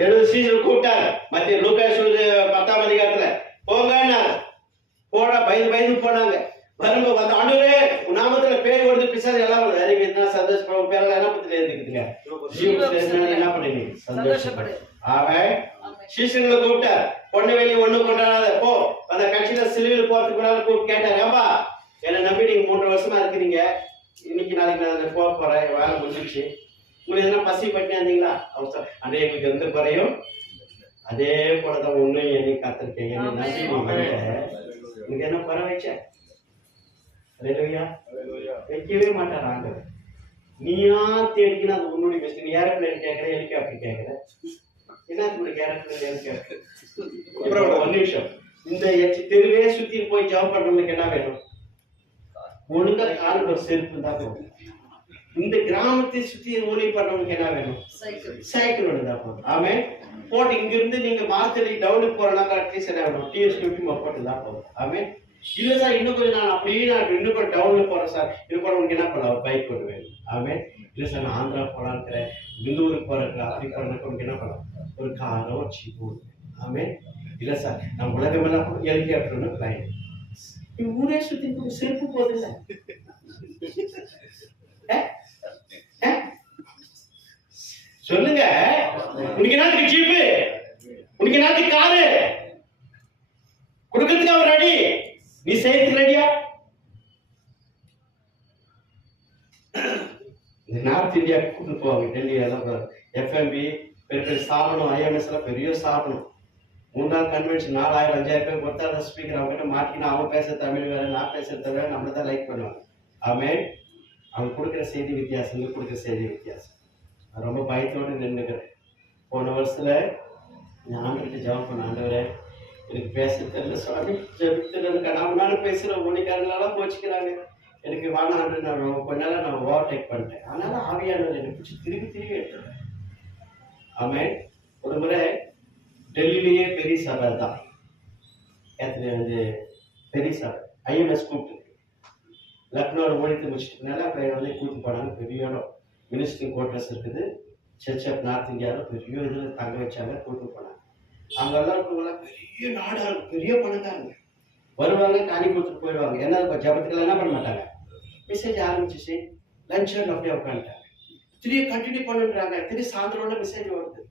70 சீசன் கூப்பிட்டார். மத்திய லூக்கா 10ஆம் அதிகாரத்துல போங்க போட பயந்து போனாங்க. வரும்ப வந்து ஆண்டவரே உன் நாமத்துல பேர் வருது, பிசாசு எல்லாம் வேற சந்தோஷப்படும். பேரெல்லாம் என்ன பத்தி எழுதிக்குதுங்க? என்ன பண்ணுங்க? சந்தோஷப்படு. ஆமென். சீசன்ல கூப்பிட்டார். பொண்ணு வெளியே ஒண்ணு கொண்டாடாத போ. அந்த கட்சியில சிலுவையில் போறதுக்கு முன்னால கூப்பிட்டு கேட்டார், ஏம்பா என்னை நம்பி நீங்க 3 வருஷமா இருக்கிறீங்க, இன்னைக்கு நாளைக்கு நான் போக போறேன், வேலை முடிஞ்சிச்சு, உங்களுக்கு எதனா பசி பட்டினா இருந்தீங்களா? அன்றைய எங்களுக்கு எந்த குறையும் அதே போலதான் ஒண்ணும் என்னை காத்திருக்கேன். என்னை நம்பி உங்களுக்கு என்ன குறை வச்ச? வைக்கவே மாட்டார் ஆண்டவர். நீயா தேடிக்கினா அது உன்னுடைய பெஸ்ட். நீ ஏரோப்ளேன் கேட்கற, ஹெலிகாப்டர் கேட்கற, என்ன ஏரோப்ளேன் ஹெலிகாப்டர்? ஒரு நிமிஷம், இந்த தெருவே சுத்தி போய் ஜாப் பண்றவங்களுக்கு என்ன வேணும்? ஒழுங்கா காலுக்கு ஒரு செருப்பு இருந்தா போதும். இந்த கிராமத்தை சுத்தி ஊழி பண்ணவங்களுக்கு என்ன வேணும்? சைக்கிள் ஒன்று தான் போதும். ஆமென். போட்டு இங்க இருந்து நீங்க மாத்தடி டவுனுக்கு போறனாக்கா அட்லீஸ்ட் என்ன வேணும்? டிஎஸ் 50 போட்டு தான் போதும். ஆமென். இல்ல சார் இன்னும் கொஞ்சம் நான் அப்படியே நான் இன்னும் கொஞ்சம் டவுன்ல போறேன் சார், இது போற உங்களுக்கு என்ன பண்ணலாம்? பைக் கொண்டு வேணும். ஆமென். இல்ல சார் நான் ஆந்திரா போலான்னு பெங்களூருக்கு போறேன் அப்படி போறதுக்கு உங்களுக்கு என்ன பண்ணலாம்? ஒரு காரோ ஜீப்போ. ஆமென். இல்ல சார் நான் உலகமெல்லாம் ஹெலிகாப்டர்னு பிளைன். ஊரே சுத்தி செருப்பு போதில்லை. சொல்லுங்க, உனக்கு என்னத்துக்கு ஜீப்பு, உனக்கு என்னத்துக்கு காரு கொடுக்கறதுக்கு அவர் ரெடி, நீ செய்யறதுக்கு ரெடியா? நார்த் இந்தியா கூட்டு போவாங்க, டெல்லி எல்லாம் எஃப்எம்பி பெரிய பெரிய ஸ்தாபனம், ஐஎம்எஸ் எல்லாம் பெரிய ஸ்தாபனம். 3 நாள் கன்வென்ஷன் 4000 5000 பேர் கொடுத்தா ஸ்பீக்கர் அவங்க கிட்ட மாட்டினா அவன் பேச தமிழ் வேற, நான் பேசுறது வேற, நம்மள தான் லைக் பண்ணுவாங்க. ஆமென். அவங்க கொடுக்குற செய்தி வித்தியாசம், இங்க கொடுக்குற செய்தி வித்தியாசம். நான் ரொம்ப பயத்தோடு நின்றுக்கிறேன். போன வருஷத்துல ஆண்டுகிட்ட ஜெபம் பண்ண, ஆண்டவரே எனக்கு பேச தெரியல சுவாமி, ஜெபித்து நான் பேசுற மொழிக்காரங்களெல்லாம் போச்சுக்கிறாங்க, எனக்கு வானாண்டு நான் கொஞ்ச நாள் நான் ஓவர்டேக் பண்ணிட்டேன். அதனால ஆவியானவர் என்னை பிடிச்சி திருப்பி திருப்பி எடுத்துட்டேன். ஆமென். ஒரு முறை டெல்லியிலேயே பெரிய சபை தான், வந்து பெரிய சபை ஐஎம்எஸ் கூப்பிட்டு லக்னோவில் ஓடித்து முடிச்சுட்டுனால அப்புறம் வந்து கூப்பிட்டு போனாங்க. பெரிய இடம், மினிஸ்ட்ரி குவார்டர்ஸ் இருக்குது, சர்ச் ஆஃப் நார்த் இந்தியாவில் பெரிய இதில் தங்க வச்சாங்க, கூப்பிட்டு போனாங்க. அங்கெல்லாம் இருக்கவங்களாம் பெரிய நாடாக இருக்கும், பெரிய பணக்காரங்க வருவாங்க, காணி கொடுத்துட்டு போயிடுவாங்க. என்ன ஜபத்துக்கெல்லாம் என்ன பண்ண மாட்டாங்க, மெசேஜ் ஆரம்பிச்சிச்சு, லஞ்ச் அப்படியே உட்காந்துட்டாங்க. திரும்பி கண்டினியூ பண்ணுறாங்க, திரும்பி சாயந்தரம் மெசேஜ் வருது.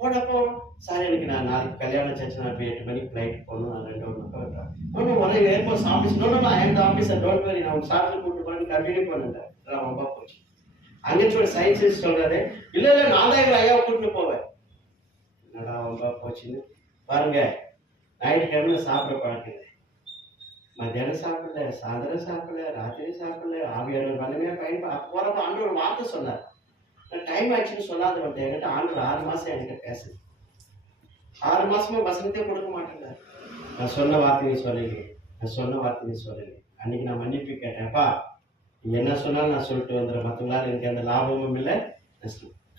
போனப்போ சார் எனக்கு நான் நாளைக்கு கல்யாணம் சர்ச்சு, நான் 8 மணிக்கு ஃப்ளைட் போகணும், நான் 2 மணி நேரம் ஒன்றும் ஒரே ஏர்போர்ட் ஆஃபீஸ் அந்த ஆஃபீஸர் டோன்ட் வரி, நான் சாப்பிட்டு கூப்பிட்டு போனேன், கண்டினியூ பண்ணுறேன். ரொம்ப போச்சு. அங்கே சொல்ல சயின்ஸ் சொல்றாரு, இல்லை இல்லை நான் தான் எங்கள் ஐயாவை கூட்டிட்டு போவேன். என்னடா ரொம்ப போச்சுன்னு பாருங்க. ஞாயிற்றுக்கிழமை சாப்பிட பழக்கல, மத்தியானம் சாப்பிடல, சாயந்தரம் சாப்பிடல, ராத்திரி சாப்பிடல, ஆவியானவர் வல்லமையா பயன்பா. போறப்ப ஆண்டு ஒரு வார்த்தை சொன்னார், டைம் ஆச்சுன்னு சொல்லாத வந்துட்டேன். என்கிட்ட ஆண்டு 6 மாசம் என்கிட்ட பேசுது, 6 மாசமா வசனத்தையே கொடுக்க மாட்டேங்க. நான் சொன்ன வார்த்தையை சொல்லலையே, நான் சொன்ன வார்த்தையை சொல்லலையே. அன்னைக்கு நான் மன்னிப்பு கேட்டேன்ப்பா, நீ என்ன சொன்னாலும் நான் சொல்லிட்டு வந்துடுறேன், மற்றவங்களால எனக்கு அந்த லாபமும் இல்லை.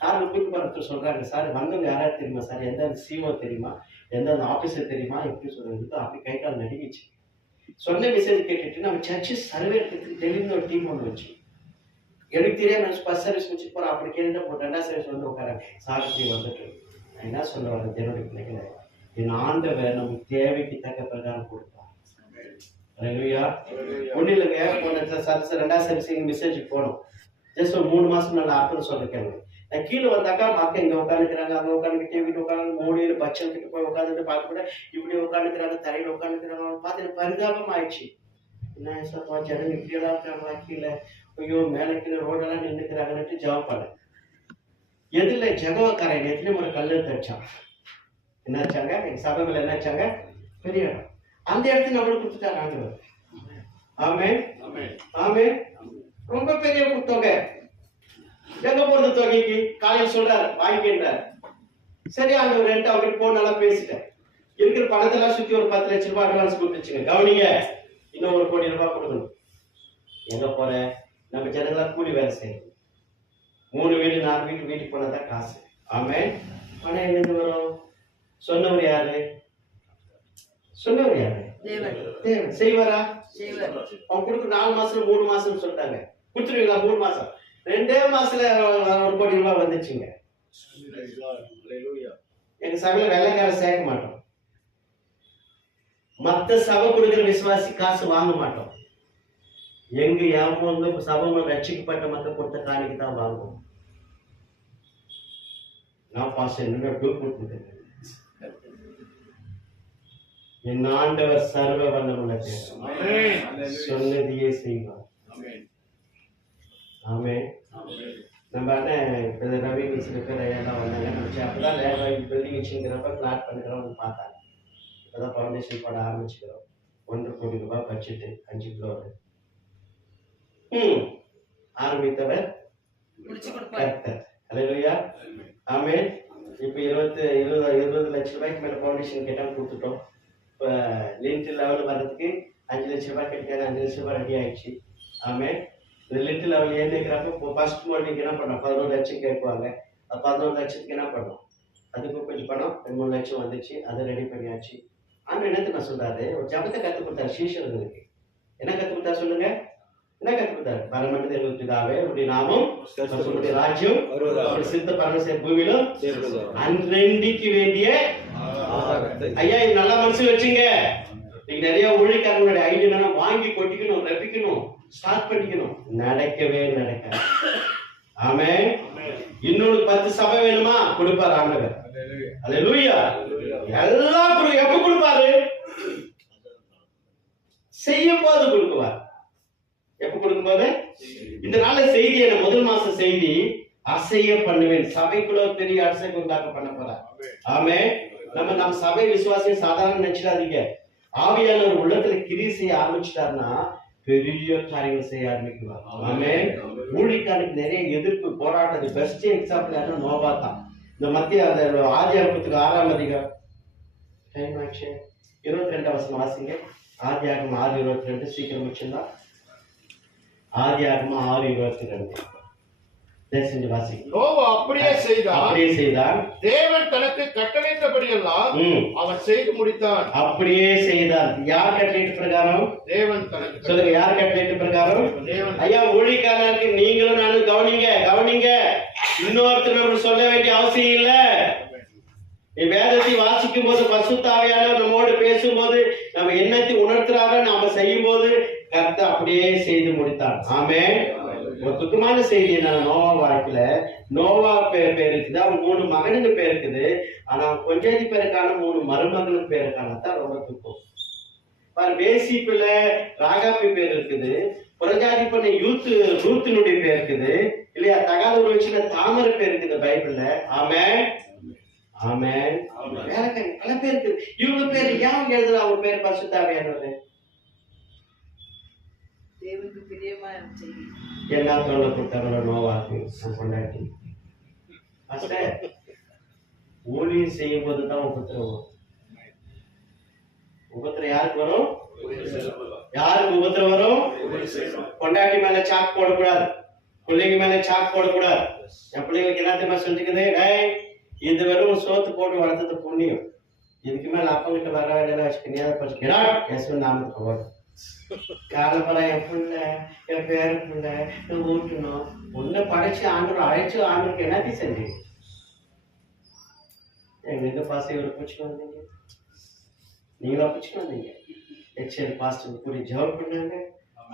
காரில் கூட்டு போகிறதுக்கு சொல்றாங்க, சார் வந்தவங்க யாராவது தெரியுமா சார், எந்த சிஓ தெரியுமா, எந்த ஆஃபீஸர் தெரியுமா, எப்படி சொல்றது, அப்படி கை கால் நடிக்கிச்சு. சொன்ன மெசேஜ் கேட்டுட்டு நம்ம சர்ச்சு சர்வே எடுக்கிறதுக்கு டெல்லின்னு ஒரு டீம் ஒன்று வச்சு, எனக்கு தெரியாம ஃபர்ஸ்ட் சர்வீஸ் முடிச்சுட்டு போறேன், அப்படி கேட்டு போட்டு 2ஆம் சர்வீஸ் வந்து உட்காராங்க. சாவித்திரி வந்துட்டு நான் என்ன சொல்ல வரேன், என்னுடைய பிள்ளைகளை என் ஆண்டவர் நமக்கு தேவைக்கு தக்க பிரகாரம் கொடுப்பார். ஒன்றும் இல்லைங்க, போன சர்வீஸ் 2ஆம் சர்வீஸ் மெசேஜ் போனோம். ஜஸ்ட் ஒரு 3 மாசம் நான் அர்த்தம் சொல்லிருக்கேன். நான் கீழே வந்தாக்கா மக்கள் இங்க உட்காந்துக்கிறாங்க, அங்க உட்காந்துக்கிட்டே வீட்டு உட்காந்து மூடியில் பச்சல் கிட்ட போய் உட்காந்துட்டு பார்க்க கூட இப்படி உட்காந்துக்கிறாங்க, தரையில உட்காந்துக்கிறாங்க. பார்த்து பரிதாபம் ஆயிடுச்சு. என்ன சார் ஜனங்க இப்படியெல்லாம் இருக்காங்களா கீழே, ஐயோ மேலே கீழே ரோடெல்லாம் நின்றுக்கிறாங்கன்னுட்டு ஜெபம் பண்ணேன். எதில் ஜெகவக்காரன் எத்தனை முறை கல் எடுத்து வச்சான், என்ன வச்சாங்க எங்க சபைகள் என்ன வச்சாங்க, பெரிய இடம். அந்த இடத்துல நம்மளுக்கு கொடுத்துட்டாங்க ஆண்டவர். ஆமென் ஆமென். ரொம்ப பெரிய தொகை. எங்க போறது தொகைக்கு காலையில் சொல்றாரு வாங்கிக்கின்றார். சரி ஆண்டவர் ரெண்டு அவங்க போன் நல்லா பேசிட்டேன். இருக்கிற பணத்தெல்லாம் சுத்தி ஒரு 10 லட்சம் ரூபாய் அட்வான்ஸ் கொடுத்துச்சுங்க. கவனிங்க, இன்னும் 1 கோடி ரூபாய் கொடுக்கணும். எங்க போற, நம்ம ஜனங்களா கூலி வேலை செய்யணும். 3 வீடு 4 வீடு வீட்டுக்கு போனதான் காசு. ஆமென். பணம் எங்கிருந்து வரும்? சொன்னவர் யாரு? சொன்னவர் யாரு? தேவன். செய்வாரா? அவங்க கொடுக்க 4 மாசம் 3 மாசம் சொல்லிட்டாங்க. கொடுத்துருவீங்களா? 3 மாசம் 2 மாசத்துல 1 கோடி ரூபாய் வந்துச்சுங்க. எங்க சபையில வெள்ளைக்கார சேர்க்க மாட்டோம். மத்த சபை கொடுக்கிற விசுவாசி காசு வாங்க மாட்டோம். எங்க யாவும் சபை ரட்சிக்கப்பட்ட மக்கள் கொடுத்த காணிக்கு தான் வாங்குவோம். நான் பாஸ்டர் என் ஆண்டவர் சர்வ வல்லமுள்ள தேவன், சொன்னதையே செய்வார். ஆமென். நம்ம அண்ணன் ரவி சில பேர் எல்லாம் வந்தாங்க. நினைச்சு அப்பதான் பில்டிங் வச்சுங்கிறப்ப பிளாட் பண்ணுறோம்னு பார்த்தாங்க. இப்போதான் ஃபவுண்டேஷன் போட ஆரம்பிச்சுக்கிறோம். 1 கோடி ரூபாய் பட்ஜெட்டு, 5 ஃப்ளோர். ஆரம்பித்தவர் கர்த்தர். அல்லேலூயா. ஆமென். இப்போ 20 லட்சம் ரூபாய்க்கு மேல ஃபவுண்டேஷன் கேட்டால் கொடுத்துட்டோம். இப்போ லிமிட் லெவல் வர்றதுக்கு 5 லட்சம் ரூபாய் கேட்டாங்க. 5 லட்சம் ரூபாய் ரெடி ஆயிடுச்சு. ஆமே. இந்த லிட்டில் லெவல் ஏந்திருக்கிறப்ப ஃபர்ஸ்ட் மார்னிங் என்ன பண்ணோம், 11 லட்சம் கேட்பாங்க. 11 லட்சத்துக்கு என்ன பண்ணோம், அதுக்கு கொஞ்சம் பணம் 3 லட்சம் வந்துச்சு, அதை ரெடி பண்ணியாச்சு. ஆனா என்னத்தை நான் சொல்றாரு, ஒரு ஜபத்தை கற்றுக் கொடுத்தாரு சீஷர்களுக்கு. என்ன கற்றுக் கொடுத்தா சொல்லுங்க, என்ன கற்றுக் கொடுத்தாரு? பரமண்டல பிதாவே உடைய நாமம், உடைய ராஜ்யம், சித்த பரமசே பூமியிலும் அன்றைக்கு வேண்டிய ஐயா இது நல்லா மனசு வச்சுங்க. நீங்க நிறைய ஊழியக்காரங்களுடைய ஐடியா வாங்கி கொட்டிக்கணும், ரப்பிக்கணும், ஸ்டார்ட் பண்ணிக்கணும், நடக்கவே நடக்க. ஆமே. இன்னொரு 10 சபை வேணுமா, கொடுப்பாரு ஆண்டவர். அல்லேலூயா. எல்லாம் எப்ப கொடுப்பாரு, செய்யும் போது கொடுக்குவார். எப்ப கொடுக்கும்போது, இந்த நாள செய்தி என்ன முதல் மாச செய்தி, அசைய பண்ணுவேன். சபைக்குள்ள பெரிய அசைவு உண்டாக்க பண்ண போறார். ஆமே. நம்ம சபை விசுவாசியம் சாதாரண நினைச்சிடாதீங்க. ஆவியானவர் உள்ளத்துல கிரியை செய்ய ஆரம்பிச்சிட்டாருன்னா பெரிய காரியங்கள் செய்ய ஆரம்பிக்குவார். ஆமே. ஊழியக்காரனுக்கு நிறைய எதிர்ப்பு போராட்டது பெஸ்ட் எக்ஸாம்பிள் யாருன்னா நோவா தான். இந்த மத்திய ஆதியாகமத்துக்கு 6ஆம் அதிகாரம் டைம் ஆச்சு, 22 வசனம் வாசிங்க. ஆதியாகமம் 6:22 சீக்கிரம் முடிச்சுதான். ஆதியாகமம் 6:22 நோவா அப்படியே செய்தான். தேவன் தனக்கு கட்டளையிட்டபடியெல்லாம் அவன் செய்து முடித்தான். அப்படியே செய்தான். யார் கட்டளையிட்ட பிரகாரம்? தேவன் தனக்கு. சொல்லுங்க, யார் கட்டளையிட்ட பிரகாரம்? தேவன். ஐயா ஊழியக்காரருக்கு நீங்களும் நானும் கவனிங்க. இன்னொருத்தர் சொல்ல வேண்டிய அவசியம் இல்ல. நீ வேதத்தை வாசிக்கும் போது பரிசுத்த ஆவியானவர் நம்மோடு பேசும்போது நம்ம என்னத்தை உணர்த்துறாங்க, நாம செய்யும் போது கர்த்தர் அப்படியே செய்து முடித்தான். ஆமே. ஒரு துக்கமான செய்தி என்ன, நோவா வாழ்க்கையில நோவா பேர் இருக்குது, அவன் 3 மகனுக்கு பேர் இருக்குது. ஆனா கொஞ்சாதி பேருக்கான 3 மருமகளுக்கு பேருக்கானதான் ரொம்ப துக்கம். பேசிப்புல ராகாப்பி பேர் இருக்குது, புறஜாதி பண்ண ரூத்தினுடைய பேர் இருக்குது இல்லையா, தகாத ஒரு வச்சுல தாமரை பேர் இருக்குது பைபிள்ல. ஆமே. ஆமே. வேலைக்காரி பல பேர் இருக்குது. இவங்க பேர் யாரும் எழுதுற, அவங்க பேர் பரிசுத்தாவியானவர். என்ன தோண கொடுத்தாங்களோ நோவாக்கு கொண்டாட்டி ஊழியம் செய்யும் போதுதான் உபத்திரம். உபத்திரம் யாருக்கு வரும்? யாருக்கு உபத்திரம் வரும்? கொண்டாட்டி மேல சாக்கு போடக்கூடாது, பிள்ளைங்க மேல சாக்கு போடக்கூடாது. என் பிள்ளைங்களுக்கு என்னத்தையுமா செஞ்சுக்குது, இது வெறும் சோத்து போட்டு வளர்த்தது புண்ணியம், இதுக்கு மேல அப்பங்கிட்ட வர வேலையில வச்சுக்கா நாமத்துக்கு வரும். காலப்பறம் என் பிள்ளை, என் பேர பிள்ளை ஊட்டணும், ஒன்ன படைச்சு ஆண்டவர் அழைச்சு ஆண்டவருக்கு என்னத்தையும் செஞ்சீங்க. எங்க பாசை ஒரு பிடிச்சிட்டு வந்தீங்க, நீங்களா பிடிச்சிட்டு வந்தீங்க. எக்ஸல் பாஸ்டர் கூடி ஜெபம் பண்ணாங்க,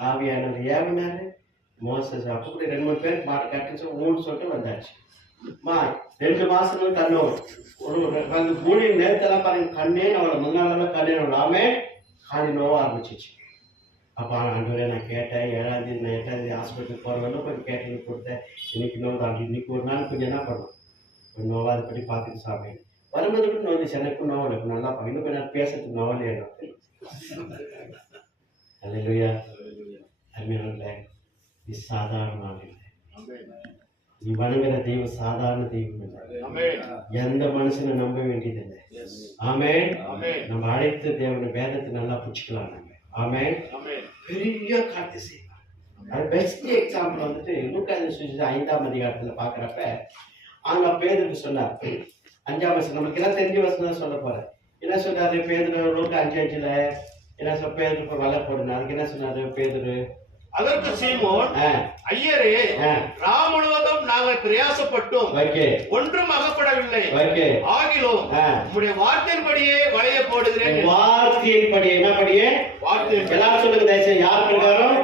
ஆவியானவர் ஏவனாரு, மோசஸ் அப்ப கூட 2-3 பேருக்கு மாட்டு கட்டுச்சு 3 சொல்லிட்டு வந்தாச்சு. 2 மாசம் கண்ணோடு மூணு நேரத்தெல்லாம் பாருங்க, கண்ணே அவளை முன்னாள் கண்ணே ஆமே காலி நோவ ஆரம்பிச்சிச்சு. அப்போ ஆண்டவரே நான் கேட்டேன், 7ஆம் தேதி நான் 8ஆம் தேதி ஹாஸ்பிட்டலுக்கு போகிறவங்க கொஞ்சம் கேட்டீங்க கொடுத்தேன். இன்னைக்கு நோவாது, இன்னைக்கு ஒரு நாள் கொஞ்சம் என்ன பண்ணணும், கொஞ்சம் நோவாது படி பார்த்துட்டு சாப்பிடு. வரும்போது கூட நோந்துச்சு, எனக்கும் நோவல் இருக்கும் நல்லா பார்க்க, இன்னும் கொஞ்சம் பேசுறதுக்கு நோவல் ஏறும். அல்லேலூயா. அருமையானவர்களே, இது சாதாரண நாள் இல்லை. நீ வணங்குற தெய்வம் சாதாரண தெய்வம் இல்லை. எந்த மனுஷனை நம்ப வேண்டியதில்லை. ஆமே. நம்ம அழைத்த தேவனை வேதத்தை நல்லா பிடிச்சிக்கலாம். நாங்க ஆமே. பெரிய காரியத்தை செய்வார். அது பெஸ்ட் எக்ஸாம்பிள் வந்துட்டு லூக்கா 5ஆம் அதிகாரத்துல பாக்குறப்ப அங்க பேதுருக்கு சொன்னார். 5ஆம் வசனம் நமக்கு எல்லாம் தெரிஞ்ச வசனம் தான் சொல்ல போறேன். என்ன சொன்னாரு பேதுரு? லூக்கா 5:5 என்ன சொல், பேதுருக்கு வலை போடுனா, அதுக்கு என்ன சொன்னாரு பேதுரு? அதற்கு சீமோன், ஐயரே, ராம் முழுவதும் நாங்கள் பிரயாசப்பட்டோம், ஒன்றும் அகப்படவில்லை, ஆகிலும் உங்களுடைய வார்த்தையின்படியே வலைய போடுகிறேன். வார்த்தையின்படி என்ன படியே? வார்த்தை. எல்லாரும் சொல்லுங்க தயவுசெய்து, யார் பிரகாரம்?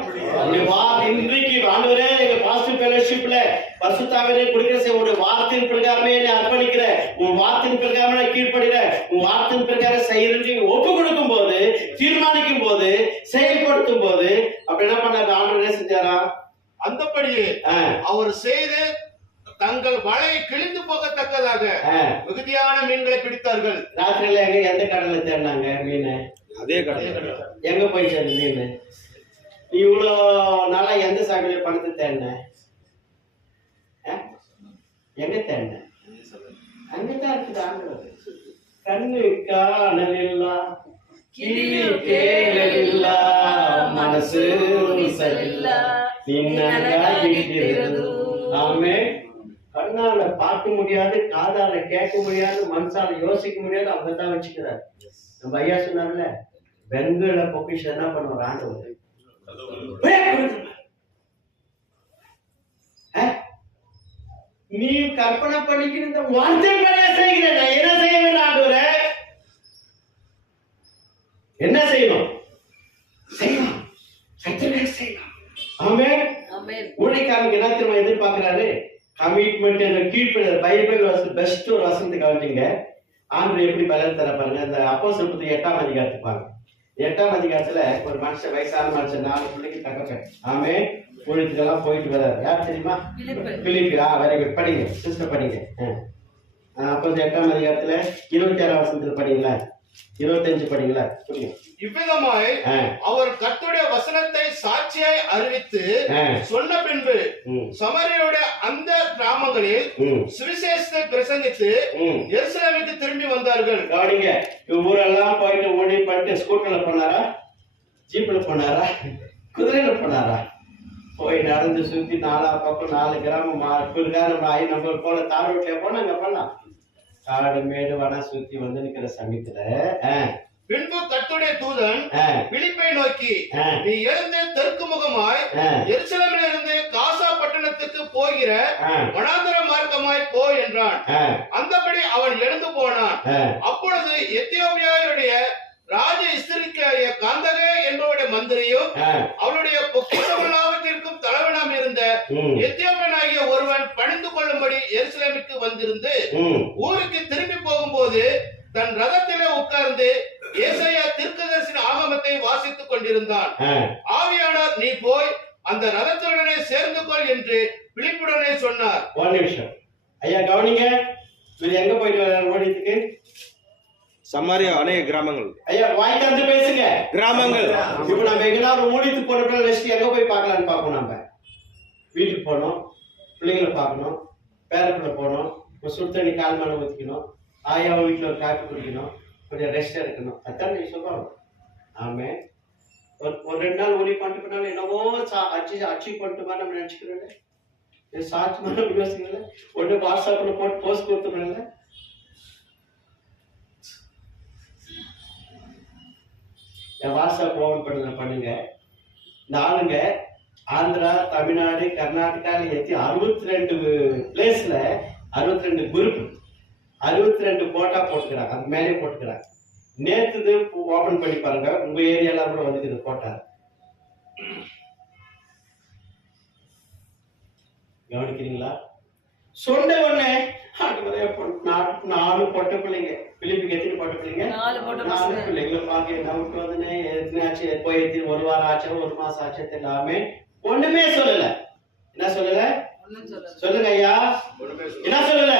இன்றைக்கு ஆண்டவரே எங்க பாசிட்டிவ் ஃபெலோஷிப்ல பரிசுத்தாவிலே குடிக்கிற உங்களுடைய வார்த்தையின் பிரகாரமே என்னை அர்ப்பணிக்கிறேன், உன் வார்த்தையின் பிரகாரம் நான் கீழ்ப்படுகிறேன், உன் வார்த்தையின் பிரகாரம் செய்யறது ஒப்பு கொடுக்கும் போது, தீர்மானிக்கும் போது, செயல்படுத்தும் போது அப்ப என்ன பண்ணாரு? ஆண்டவர் என்ன செஞ்சாரா? அந்தபடியே அவர் செய்து தங்கள் வலை கிழிந்து போகத்தக்கதாக மிகுதியான மீன்களை பிடித்தார்கள். ராத்திரில எங்க எந்த கடல்ல தேடினாங்க மீன்? அதே கடல். எங்க போய் சேர்ந்து மீன்? இவ்வளோ நாளா எந்த சாமியில பணத்தை தேடின? எங்க தேடின? அங்கதான் இருக்குது ஆண்டவர். கண்ணு காணலில்லா ಕಿವಿ ಕೇಳಲಿಲ್ಲ ಮನಸ್ಸು ಉಳಿಸಲಿಲ್ಲ நின்னது. ஆமே. கண்ணால பார்க்க முடியாது, காதால கேட்க முடியாது, மனசால யோசிக்க முடியாது, அவங்க தான் வச்சுக்கிறார். நம்ம ஐயா சொன்னார்ல, வெண்கல பொக்கிஷம் என்ன பண்ணுவார் ஆண்டவர்? நீ கற்பனை பண்ணிக்கிற இந்த வார்த்தைகளே செய்கிறேன், நான் என்ன செய்வேன் ஆண்டவரே? என்ன செய்யணும்? செய்யலாம், செய்யலாம். ஆமென். ஊழியக்காரனுக்கு என்ன தெரியுமா எதிர்பார்க்கிறாரு? கமிட்மெண்ட் என்ற கீழ்ப்படிதல். பைபிள் பெஸ்ட் ஒரு வசனத்தை கவனிங்க. ஆண்டவர் எப்படி பலன் தர பாருங்க. அந்த அப்போஸ்தலர் புத்தகம் 8ஆம் அதிகாரத்துக்கு பாருங்க. 8ஆம் அதிகாரத்துல ஒரு மனுஷன், வயசான மனுஷன், 4 பிள்ளைக்கு தகப்பன். ஆமென். ஊழியத்துக்கெல்லாம் போயிட்டு வர்றாரு. யார் தெரியுமா? பிலிப்பு. Very good. படிங்க சிஸ்டர், படிங்க. அப்போஸ்தலர் 8ஆம் அதிகாரத்துல 26ஆம் வசனத்துல படிங்களா, 25 படிங்களா, புரியும். இவ்விதமாய் அவர் கர்த்தருடைய வசனத்தை சாட்சியாய் அறிவித்து சொன்ன பின்பு சமாரியருடைய அந்த கிராமங்களில் சுவிசேஷத்தை பிரசங்கித்து எருசலேமுக்கு திரும்பி வந்தார்கள். கவனிங்க, ஊரெல்லாம் போயிட்டு ஓடி பண்ணிட்டு ஸ்கூட்டர்ல போனாரா, ஜீப்ல போனாரா, குதிரையில போனாரா? போய் நடந்து சுத்தி 4 பக்கம் 4 கிராமம் நம்ம போல தார் ரோட்ல போனா அங்க போலாம். காடு மேடு வன சுத்தி வந்து நிக்கிற சமயத்துல பின்பு கர்த்தருடைய தூதன் பிலிப்பை நோக்கி, நீ எழுந்து தெற்கு முகமாய் எருசலேமில் இருந்து காசா பட்டணத்துக்கு போகிற வனாந்தர மார்க்கமாய் போ என்றான். அந்தபடி அவன் எழுந்து போனான். அப்பொழுது எத்தியோப்பியாவுடைய ராஜ இஸ்திரிக்காரிய காந்தகே என்பவருடைய மந்திரியும் அவளுடைய பொக்கிஷமெல்லாவற்றிற்கும் தலைவனாம் இருந்த எத்தியோப்பியனாகிய ஒருவன் பணிந்து கொள்ளும்படி எருசலேமுக்கு வந்திருந்து ஊருக்கு திரும்பி போகும்போது தன் ரதத்திலே உட்கார்ந்து ஏசாயா தீர்க்கதரிசியின் ஆகமத்தை வாசித்துக் கொண்டிருந்தான். ஆவியானவர், நீ போய் அந்த ரதத்துடனே சேர்ந்து கொள் என்று பிலிப்புடனே சொன்னார். ஒரு நிமிஷம் ஐயா கவனிங்க. இவர் எங்க போயிட்டு வர்றாரு ஊழியத்துக்கு? சமாரியா அநேக கிராமங்கள். ஐயா வாய் திறந்து பேசுங்க. கிராமங்கள். இப்ப நம்ம எங்கேயாவது ஊழியத்துக்கு போறப்ப நெக்ஸ்ட் எங்க போய் பார்க்கலாம்னு பார்ப்போம். நம்ம வீட்டுக்கு போகணும், பிள்ளைங்களை பார்க்கணும், பேரப்பிள்ள போகணும், ஒரு சுடுதண்ணி கால் மேல ஊற்றிக்கணும், ஆயா வீட்டுல ஒரு காப்பி குடிக்கணும், கொஞ்சம் ரெஸ்ட் எடுக்கணும். அதான் நீ சொல்லுவாங்க. ஆமே. ஒரு 2 நாள் ஊழி பண்ணிட்டு போனாலும் என்னவோ அச்சீவ் பண்ணிட்டு மாதிரி நம்ம நினைச்சுக்கிறோம். சாட்சி மாதிரி யோசிக்கல. ஒன்று வாட்ஸ்அப்ல போட்டு போஸ்ட் கொடுத்துருல. என் வாட்ஸ்அப் ஓபன் பண்ணுங்க. இந்த ஆளுங்க ஆந்திரா, தமிழ்நாடு, கர்நாடகால 62 பிளேஸ்ல 62 குரூப் 62 போட்டா போட்டுக்கிறாங்க. அது மேலே போட்டுக்கிறாங்க. நேத்து ஓபன் பண்ணி பாருங்க, உங்க ஏரியால கூட வந்துக்குது போட்டா. கவனிக்கிறீங்களா? சொன்ன உடனே 4 பொட்ட பிள்ளைங்க. பிலிப்புக்கு எத்தனை பொட்ட பிள்ளைங்க? 4 பிள்ளைங்களை பாக்க டவுட் வந்துனே எத்தனாச்சு போய் 1 வாரம் ஆச்சு, 1 மாசம் ஆச்சு எல்லாமே ஒண்ணுமே சொல்லல. என்ன சொல்லல? சொல்லுங்க ஐயா. என்ன சொல்லல?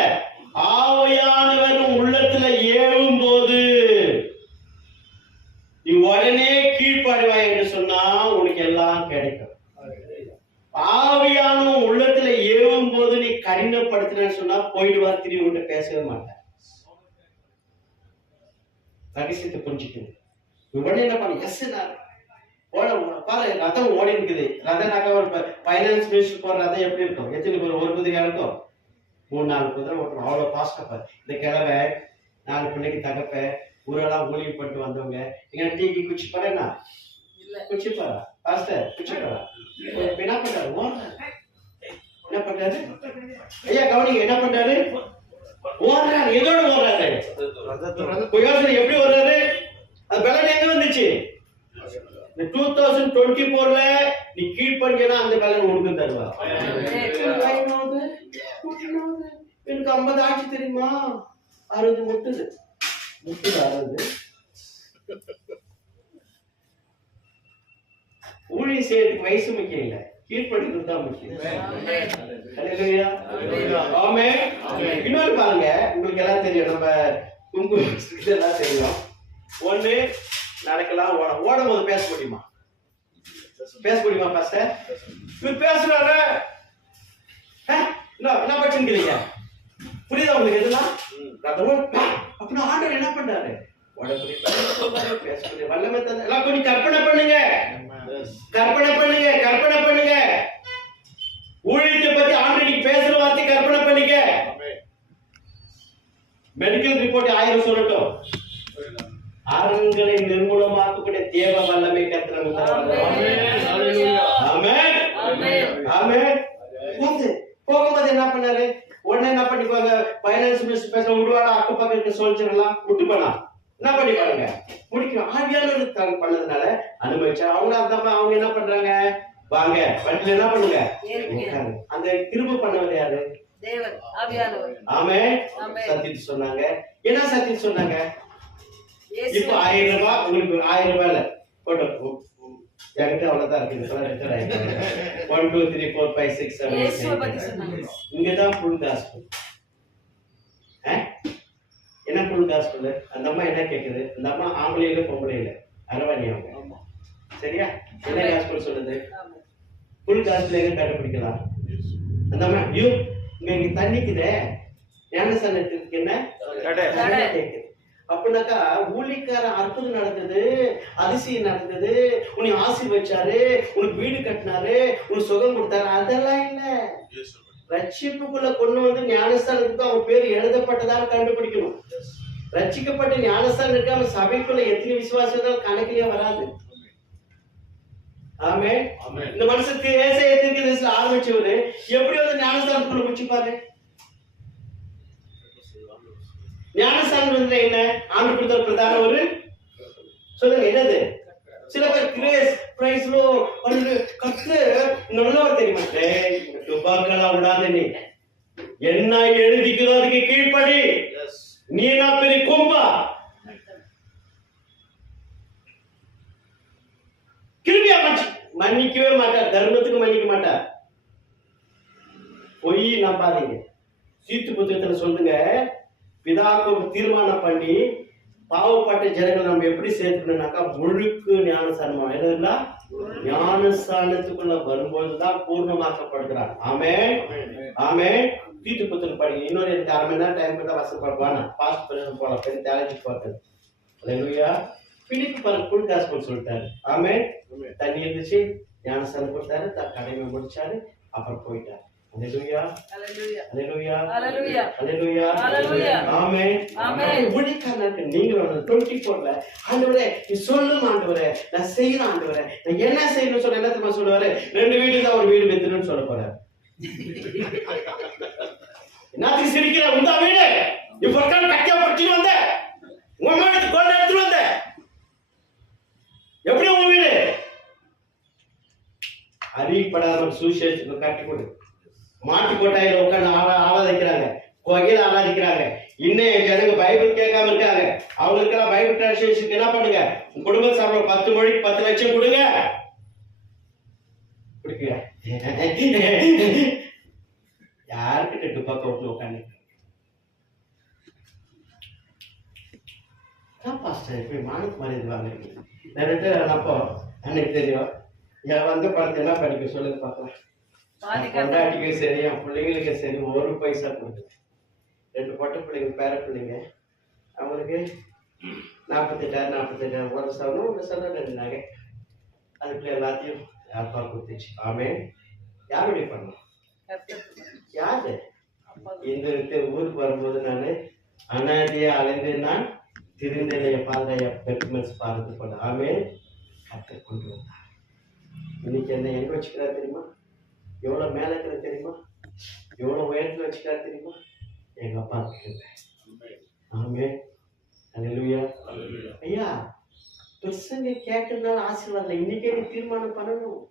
ஆவியானவர் உள்ளத்துல ஏவும் போது நீ உடனே கீழ்ப்படிவாய் என்று சொன்னா உனக்கு எல்லாம் கிடைக்கும். ஆவியான உள்ளத்துல ஏவும் போது நீ கடினப்படுத்தினு சொன்னா போயிடுவா, திரும்பி விட்டு பேசவே மாட்டேன். ரகசியத்தை புரிஞ்சுக்கணும். உடனே என்ன பண்ண? எஸ் பாரு, ரதம் ஓடி இருக்குது. ரதனாக்கா ஒரு பைனான்ஸ் மினிஸ்டர் போற ரதம் எப்படி இருக்கும்? எத்தனை பேர்? ஒரு குதிரையா இருக்கும், 3-4 குதிரை ஓட்டணும். அவ்வளவு பாஸ்டா பாரு. இந்த கிழவை 4 பிள்ளைக்கு தகப்ப ஊரெல்லாம் ஊழியம் பண்ணிட்டு வந்தவங்க. இங்க டீக்கு குச்சி பாருன்னா குச்சி பாரா பாஸ்டர் குச்சி பாரா என்ன பண்றாரு? என்ன பண்றாரு ஐயா? கவனிங்க, என்ன பண்றாரு? ஓடுறாரு. எதோட ஓடுறாரு? யோசனை எப்படி ஓடுறாரு? அது பலன் எங்க வந்துச்சு? இந்த 2024ல நீ கீழ்படிஞ்சா அந்த பலன் உனக்கு தருவா. எனக்கு 50 ஆச்சு தெரியுமா? 60 முட்டுது 60. ஊழியம் செய்யறதுக்கு வயசு முக்கியம் இல்ல, கீழ்படிக்கிறது தான் முக்கியம். இன்னொரு பாருங்க, உங்களுக்கு எல்லாம் தெரியும், நம்ம கும்பு எல்லாம் தெரியும். ஒண்ணு நாளைக்கெல்லாம் ஓடும் போது பேச முடியுமா? பாஸ்டர் இவர் பேசுறாரு, என்ன படிச்சுக்கிறீங்க? புரியுதா உங்களுக்கு? எதுனா அப்படின்னா ஆண்டவர் என்ன பண்றாரு? உடம்புடைய பேசக்கூடிய வல்லமை தந்த எல்லாம் கொஞ்சம் கற்பனை பண்ணுங்க, கற்பனை பண்ணுங்க, கற்பனை பண்ணுங்க. ஊழியத்தை பத்தி ஆல்ரெடி பேசுற வார்த்தை கற்பனை பண்ணுங்க. மெடிக்கல் ரிப்போர்ட் 1000 சொல்லட்டும், ஆண்களை நிர்மூலமாக்கக்கூடிய தேவ வல்லமை கர்த்தர் போகும்போது என்ன பண்ணாரு? உடனே என்ன பண்ணிப்பாங்க? பைனான்ஸ் மினிஸ்டர் பேச விடுவாங்க, அக்க பக்கம் இருக்க சோல்ஜர்லாம் விட்டு போனா என்ன பண்ணிப்பாங்க? முடிக்கணும். ஆவியானவர் பண்ணதுனால அனுபவிச்சா அவங்க அவங்க என்ன பண்றாங்க? வாங்க வண்டியில என்ன பண்ணுங்க, அந்த கிருபை பண்ணவர் யாரு? தேவன் ஆவியானவர். ஆமென். சத்தியத்தை சொன்னாங்க. என்ன சத்தியத்தை சொன்னாங்க? இப்போ 1000 ரூபாய் உங்களுக்கு 1000 ரூபாயில போட்டோ என்கிட்ட அவ்வளவுதான் இருக்கு. 1 2 3 4 5 6 7 இங்கதான் ஃபுல் காஸ்பல். என்ன ஃபுல் காஸ்பல்? அந்த அம்மா என்ன கேக்குது? அந்த அம்மா ஆம்பளையில பொம்பளையில அரவாணி அவங்க, சரியா? என்ன காஸ்பல் சொல்லுது? ஃபுல் காஸ்பல் எங்க கண்டுபிடிக்கலாம்? அந்த அம்மா ஐயோ இங்க தண்ணிக்குதே ஞானஸ்தானத்துக்கு என்ன கேக்குது. அப்படின்னாக்கா ஊழிக்கார அற்புதம் நடந்தது, அதிசயம் நடந்தது, உனக்கு ஆசீர்வதிச்சாரு, உனக்கு வீடு கட்டினாரு, உனக்கு சுகம் கொடுத்தாரு, அதெல்லாம் இல்ல. ரட்சிப்புக்குள்ள கொண்டு வந்து ஞானஸ்தானத்துக்கு அவன் பேர் எழுதப்பட்டதால் கண்டுபிடிக்கணும். ரட்சிக்கப்பட்ட ஞானஸ்தானம் இருக்காம சபைக்குள்ள எத்தனை விசுவாசம் கணக்கிலே வராது. ஆமே. இந்த மனுஷத்துக்கு ஏசாயத்திற்கு ஆரம்பிச்சவரு எப்படி வந்து ஞானஸ்தானத்துக்குள்ள முடிச்சுப்பாரு? ஞானஸ்தானம் வந்து என்ன? ஆண்டு கொடுத்த பிரதான ஒரு சொல்லுங்க என்னது? சில பேர் கிரேஸ் பிரைஸ்லோ கத்து நல்லவர் தெரியுமா? துபாக்கெல்லாம் விடாத, நீ என்ன எழுதிக்கிறோ அதுக்கு கீழ்ப்படி. நீ என்ன பெரிய கொம்பா? கிருபியா மன்னிக்கவே மாட்டார், தர்மத்துக்கு மன்னிக்க மாட்டார். பொய் நம்பாதீங்க. சீத்து புத்தகத்துல சொல்லுங்க, பிதாக்கு தீர்மானம் பண்ணி பாவப்பட்ட ஜனங்கள் நம்ம எப்படி சேர்த்துக்கணும்னாக்கா முழுக்கு ஞானஸ்தானம் எழுதுனா ஞானஸ்தானத்துக்குள்ள வரும்போதுதான் பூர்ணமாக்கப்படுகிறார். ஆமே ஆமே. தீத்து புத்தகம் படிங்க. இன்னொரு எனக்கு 1/2 மணி நேரம் டைம் கொடுத்தா வசப்படுவானா பாஸ்ட் பண்ண போலாம், பெரிய தேலஜி போறது. அல்லேலூயா. பிலிப்பு பாருங்க ஃபுல் காஸ்பல் சொல்லிட்டாரு. ஆமே. தண்ணி இருந்துச்சு, ஞானஸ்தானம் கொடுத்தாரு, கடமை முடிச்சாரு, அப்புறம் போயிட்டாரு. அல்லேலூயா அல்லேலூயா அல்லேலூயா அல்லேலூயா அல்லேலூயா. ஆமென் ஆமென். ஊழியக்காரனுக்கு நீங்க 24ல ஆண்டவரே நீ சொல்லும் ஆண்டவரே, நான் செய்யறேன் ஆண்டவரே, நான் என்ன செய்யணும்னு சொல்ல என்ன தெரியுமா சொல்லுவாரு? 2 வீடு தான் ஒரு வீடு வித்துறேன்னு சொல்ல போறாரு. என்னத்துக்கு சிரிக்கிற? உங்க வீடு இப்ப கட்டியா படிச்சுட்டு வந்த உங்க வீட்டுக்கு கொண்டு எடுத்துட்டு வந்த எப்படி உங்க வீடு? அறியப்படாத சுவிசேஷத்துக்கு கட்டி கொடு. மாட்டு கொட்டாயில உட்காந்து ஆராதிக்கிறாங்க, கோயில ஆராதிக்கிறாங்க. இன்னும் ஜனங்க பைபிள் கேட்காம இருக்காங்க. அவங்களுக்கெல்லாம் பைபிள் டிரான்ஸ்லேஷன் என்ன பண்ணுங்க? குடும்ப சம்பளம் 10 மொழிக்கு 10 லட்சம் கொடுங்க. யாருக்கிட்ட துப்பாக்க விட்டு உட்காந்து மானுக்கு மாதிரி இருவாங்க. அப்போ அன்னைக்கு தெரியும் வந்து படத்தை என்ன படிக்க சொல்லுங்க பார்க்கலாம். பொண்டாட்டிக்கு சரி, என் பிள்ளைங்களுக்கு சரி, 1 பைசா கொடுக்குது. 2 பொட்ட பிள்ளைங்க, பேர பிள்ளைங்க, அவங்களுக்கு 48,000 ஒரு சவரம் 1 சவரம் 2 நகை. அதுக்குள்ள எல்லாத்தையும் அப்பா கொடுத்துச்சு. ஆமே. யாருடைய பண்ணலாம்? யாரு? இந்த ஊருக்கு வரும்போது நான் அனாதியா அலைந்தேன்னா திருந்தலைய பாதைய பெர்ஃபார்மன்ஸ் பாரத்து போல. ஆமே. கற்று கொண்டு வந்தார். இன்னைக்கு என்ன எங்க வச்சுக்கிறார் தெரியுமா? எவ்வளவு மேல இருக்கிற தெரியுமா? எவ்வளவு உயரத்துல வச்சுக்கிறாரு தெரியுமா? எங்க அப்பா இருக்கு. ஆமே. அல்லேலூயா. ஐயா பிரசங்க கேட்கறதுனால ஆசீர்வாதம் இன்னைக்கே நீ தீர்மானம் பண்ணணும்.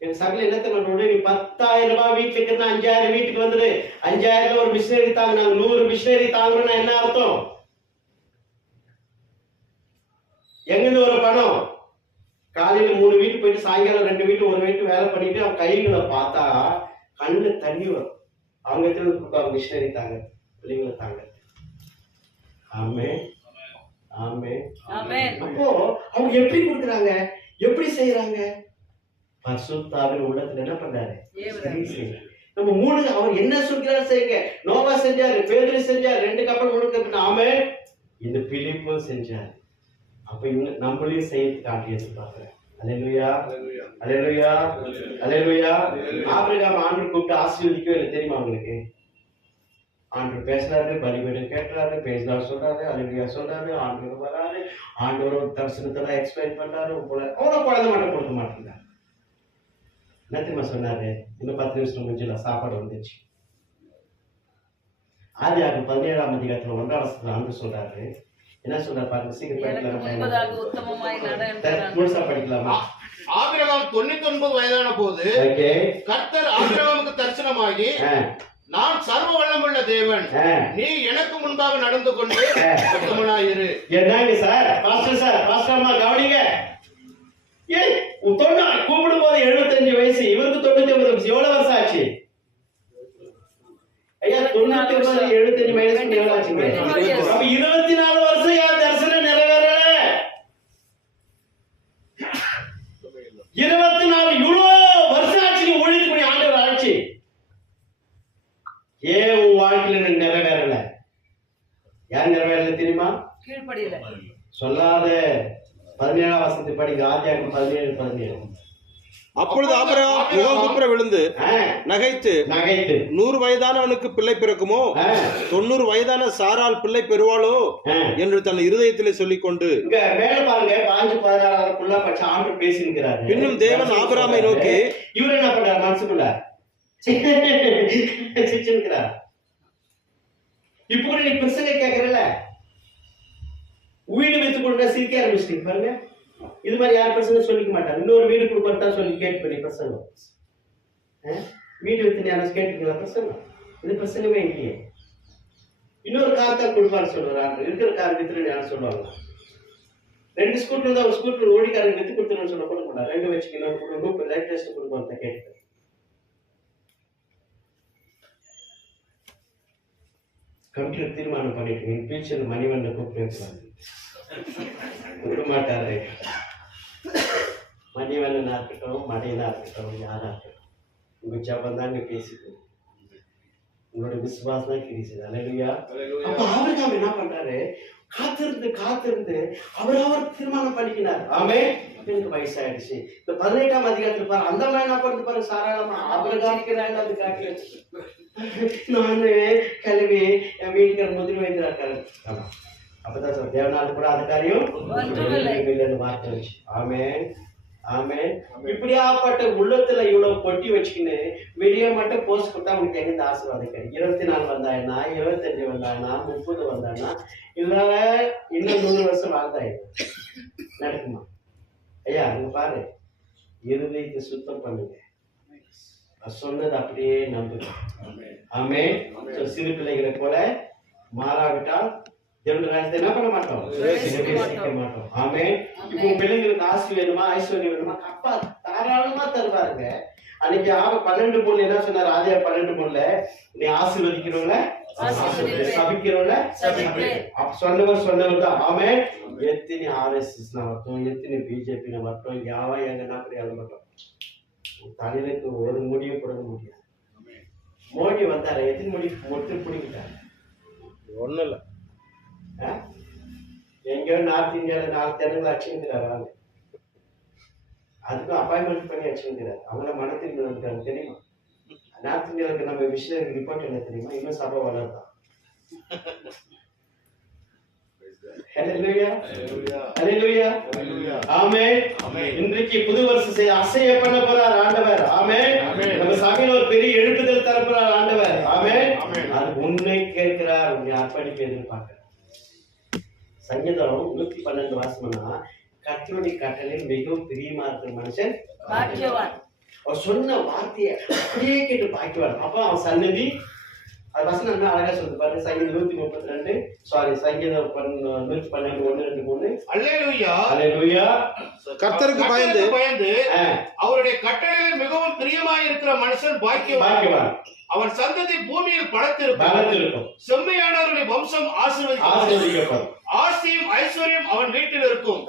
என் சகல என்னத்தை நீ 10,000 ரூபாய் வீட்டுல இருக்கிற 5,000 வீட்டுக்கு வந்துடு. 5,000 ஒரு மிஷினரி தாங்க, நாங்க 100 மிஷினரி தாங்கணும்னா என்ன அர்த்தம்? எங்கிருந்து ஒரு பணம்? காலையில 3 வீட்டு போயிட்டு சாயங்காலம் 2 வீட்டு 1 வீட்டு வேலை பண்ணிட்டு அவன் கைகளை பார்த்தா கண்ணுல தண்ணி வரும். அவங்க மிஷினரி தாங்க, பிள்ளைங்களை தாங்க. ஆமே ஆமே. அப்போ அவங்க எப்படி கொடுக்குறாங்க, எப்படி செய்யறாங்க? பரிசுத்தாவின் உள்ளத்துல என்ன பண்றாரு? நம்ம 3 அவர் என்ன சொல்கிறார் செய்யுங்க. நோவா செஞ்சாரு, பேதுரு செஞ்சாரு, 2 கப்பல் 3 கப்பல். ஆமே. இந்த பிலிப்பும் செஞ்சார். அப்ப இன்னும் நம்மளையும் செய்து காட்டி எதிர்பார்க்கிறேன். அல்லேலூயா, அல்லேலூயா, அல்லேலூயா. ஆபிரகாம் ஆண்டவர் கூப்பிட்டு ஆசீர்வதிக்கவே இல்லை தெரியுமா உங்களுக்கு? ஆண்டவர் பேசுறாரு, பலிபீடம் கேட்கிறாரு, பேசுறாரு சொல்றாரு, அல்லேலூயா சொல்றாரு, ஆண்டவர் வராரு, ஆண்டவர் தரிசனத்தெல்லாம் எக்ஸ்பிளைன் பண்றாரு. அவ்வளவு குழந்தை மட்டும் கொடுக்க மாட்டேங்கிறார். என்ன தெரியுமா சொன்னாரு? இன்னும் 10 நிமிஷம் முடிஞ்சல சாப்பாடு வந்துச்சு. ஆதியாகமம் 17ஆம் அதிகாரத்துல 1ஆம் வசனத்துல ஆண்டவர் சொல்றாரு. என்ன சொல்றாரு பாருங்க, சீக்கிரம் படிக்கலாம். முழுசா படிக்கலாமா? ஆபிரகாம் 99 வயதான போது கர்த்தர் ஆபிரகாமுக்கு தரிசனமாகி, நான் சர்வ வல்லமுள்ள தேவன், நீ எனக்கு முன்பாக நடந்து கொண்டு உத்தமனாயிரு. என்னங்க சார், பாஸ்டர் சார், பாஸ்டர்மா கவனிங்க. கூப்பிடும் போது 75 வயசு, இவருக்கு 99 வயசு. எவ்வளவு வருஷம் ஆச்சு ஐயா? 99 75 மைனஸ் எவ்வளவு ஆச்சுங்க? அப்ப 24 வருஷம் யார் தரிசனம் நிறைவேறல? 24 இவ்வளவு வருஷம் ஆச்சு நீ ஊழியத்துக்குரிய ஆண்டவர் ஆச்சு. ஏன் உன் வாழ்க்கையில நிறைவேறல? யார் நிறைவேறல தெரியுமா? கீழ்ப்படியல. சொல்லாத. 17ஆம் வசனத்தை படிங்க. ஆதியாகமம் 17:17. அப்பொழுது ஆபிரகாம் முகங்குப்புற விழுந்து நகைத்து 100 வயதானவனுக்கு பிள்ளை பிறக்குமோ, 90 வயதான சாரால் பிள்ளை பெறுவாளோ என்று தன் இருதயத்திலே சொல்லிக் கொண்டு, மேல பாருங்க 5:16 பட்ச ஆண்டு பேசியிருக்கிறார். பின்னும் தேவன் ஆபிரகாமை நோக்கி, இவர் என்ன பண்றார்? மனசுக்குள்ள சிரிச்சிருக்கிறார். இப்ப கூட நீ பிரசங்க கேட்கறல, வீடு வைத்து கொடுக்க சிரிக்க ஆரம்பிச்சிட்டீங்க பாருங்க. இது மாதிரி யார் பிரசங்க சொல்லிக்க மாட்டாங்க. இன்னொரு வீடு கொடுக்கறதா சொல்லி கேட்டு பண்ணி பிரசங்கம். வீடு வைத்து யாரும் கேட்டுங்களா பிரசங்கம்? இது பிரசங்கமே இல்லையே. இன்னொரு கார் தான் கொடுப்பாரு சொல்லுறாங்க. இருக்கிற கார் வித்துட்டு யாரும் சொல்லுவாங்க. 2 ஸ்கூட்டர் இருந்தா ஒரு ஸ்கூட்டர் ஓடிக்காரங்க வித்து கொடுத்துருன்னு சொல்ல கூட மாட்டாங்க. 2 வச்சுக்கணும், லைட் டெஸ்ட் கொடுப்பாங்க கேட்டு. கம்ப்யூட்டர் தீர்மானம் பண்ணிட்டு ஃபியூச்சர் மணிவண்ண கூப்பிட்டு விட மாட்டாரு. மணிவண்ணனா இருக்கட்டும், மடையனா இருக்கட்டும், யாரா இருக்கட்டும், உங்க ஜபம் தாங்க பேசிட்டு உங்களோட விசுவாசம் தான் கிரிசுது. அல்லேலூயா. அப்ப ஆபிரகாம் என்ன பண்றாரு? காத்திருந்து அவர் தீர்மானம் பண்ணிக்கினார். ஆமே, எனக்கு வயசாயிடுச்சு. இந்த 18ஆம் அதிகாரத்துல பாரு, அந்த மாதிரி என்ன பண்ணுறது பாரு. சாராளமா ஆபிரகாம் அது காட்டி நானு கிளவி என் வீட்டுக்கார முதல் வைத்திருக்காரு. ஆமா, அப்பதான் சார் தேவனால கூட அந்த காரியம் வார்த்தை வச்சு. ஆமே, ஆமே. இப்படியாப்பட்ட உள்ளத்துல இவ்வளவு பொட்டி வச்சுக்கின்னு வெளியே மட்டும் போஸ்ட் கொடுத்தா உங்களுக்கு எங்க இந்த ஆசீர்வாதம் கிடைக்கும்? 24 வந்தாயினா, 25 வந்தாயினா, 30 வந்தாயினா, இல்ல இன்னும் 100 வருஷம் வாழ்ந்தாயிடும். நடக்குமா ஐயா? அங்க பாரு, இருதயத்தை சுத்தம் பண்ணுங்க. சொன்னது அப்படியே நம்புங்க. ஆமே. சிறு பிள்ளைகளை போல மாறாவிட்டால் தேவனுடைய ராஜ்யத்தை என்ன பண்ண மாட்டோம்? பிரவேசிக்க மாட்டோம். ஆமே. இப்போ பிள்ளைங்களுக்கு ஆசை வேணுமா, ஐஸ்வர்யம் வேணுமா? அப்பா தாராளமா தருவாருங்க. அன்னைக்கு 12:3 என்ன சொன்னார்? ஆதியா 12:3 நீ ஆசீர்வதிக்கிறவங்கள சபிக்கிறவங்கள சொன்னவர் தான். ஆமே. எத்தனை RSS வரட்டும், எத்தனை BJP வரட்டும், யாவா எங்கன்னா கிடையாது மாட்டோம். தலையிலுக்கு ஒரு முடிவு போட முடியாது. மோடி வந்தாரு, எத்தனை முடி மொட்டு பிடிக்கிட்டாரு? ஒண்ணும் இல்ல. எங்கேயோ நார்த் இந்தியாவில 4 தெலுங்குல அச்சுங்கிறாரு. அதுக்கும் அப்பாயின்மெண்ட் பண்ணி அச்சுங்கிறாரு. அவங்கள மனத்திற்கு வந்துட்டாங்க தெரியுமா? நார்த் இந்தியாவுக்கு நம்ம விஷயம் ரிப்போர்ட் என்ன தெரியுமா? இன்னும் சபை வளர்தான். இன்றைக்கு புது வருஷம் அசைய பண்ண போறார் ஆண்டவர். ஆமென். நம்ம சபையில ஒரு பெரிய எழுப்புதல் தர போறார் ஆண்டவர். ஆமென். அது உன்னை கேட்கிறார், உன்னை அர்ப்பணிக்க எதிர்பார்க்கிறார். சங்கீதம் 112 வாசம்னா, கர்த்தருடைய கட்டளையில் மிகவும் பிரியமா இருக்கிற மனுஷன் பாக்கியவான். அவர் சொன்ன வார்த்தையை அப்படியே கேட்டு பாக்கியவான். அப்ப அவன் சன்னதி அது வசனம் என்ன அழகா சொல்லுது பாருங்க. சங்கீதம் 132 சங்கீதம் 112 1 2 3. அல்லேலூயா, அல்லேலூயா. கர்த்தருக்கு பயந்து அவருடைய கட்டளையில் மிகவும் பிரியமாய் இருக்கிற மனுஷன் பாக்கியவான். அவன் சந்ததி பூமியில் பலத்திருக்கும். செம்மையானவருடைய வம்சம் ஆசீர்வதிக்கப்படும். ஆசியும் ஐஸ்வர்யம் அவன் வீட்டில் இருக்கும்.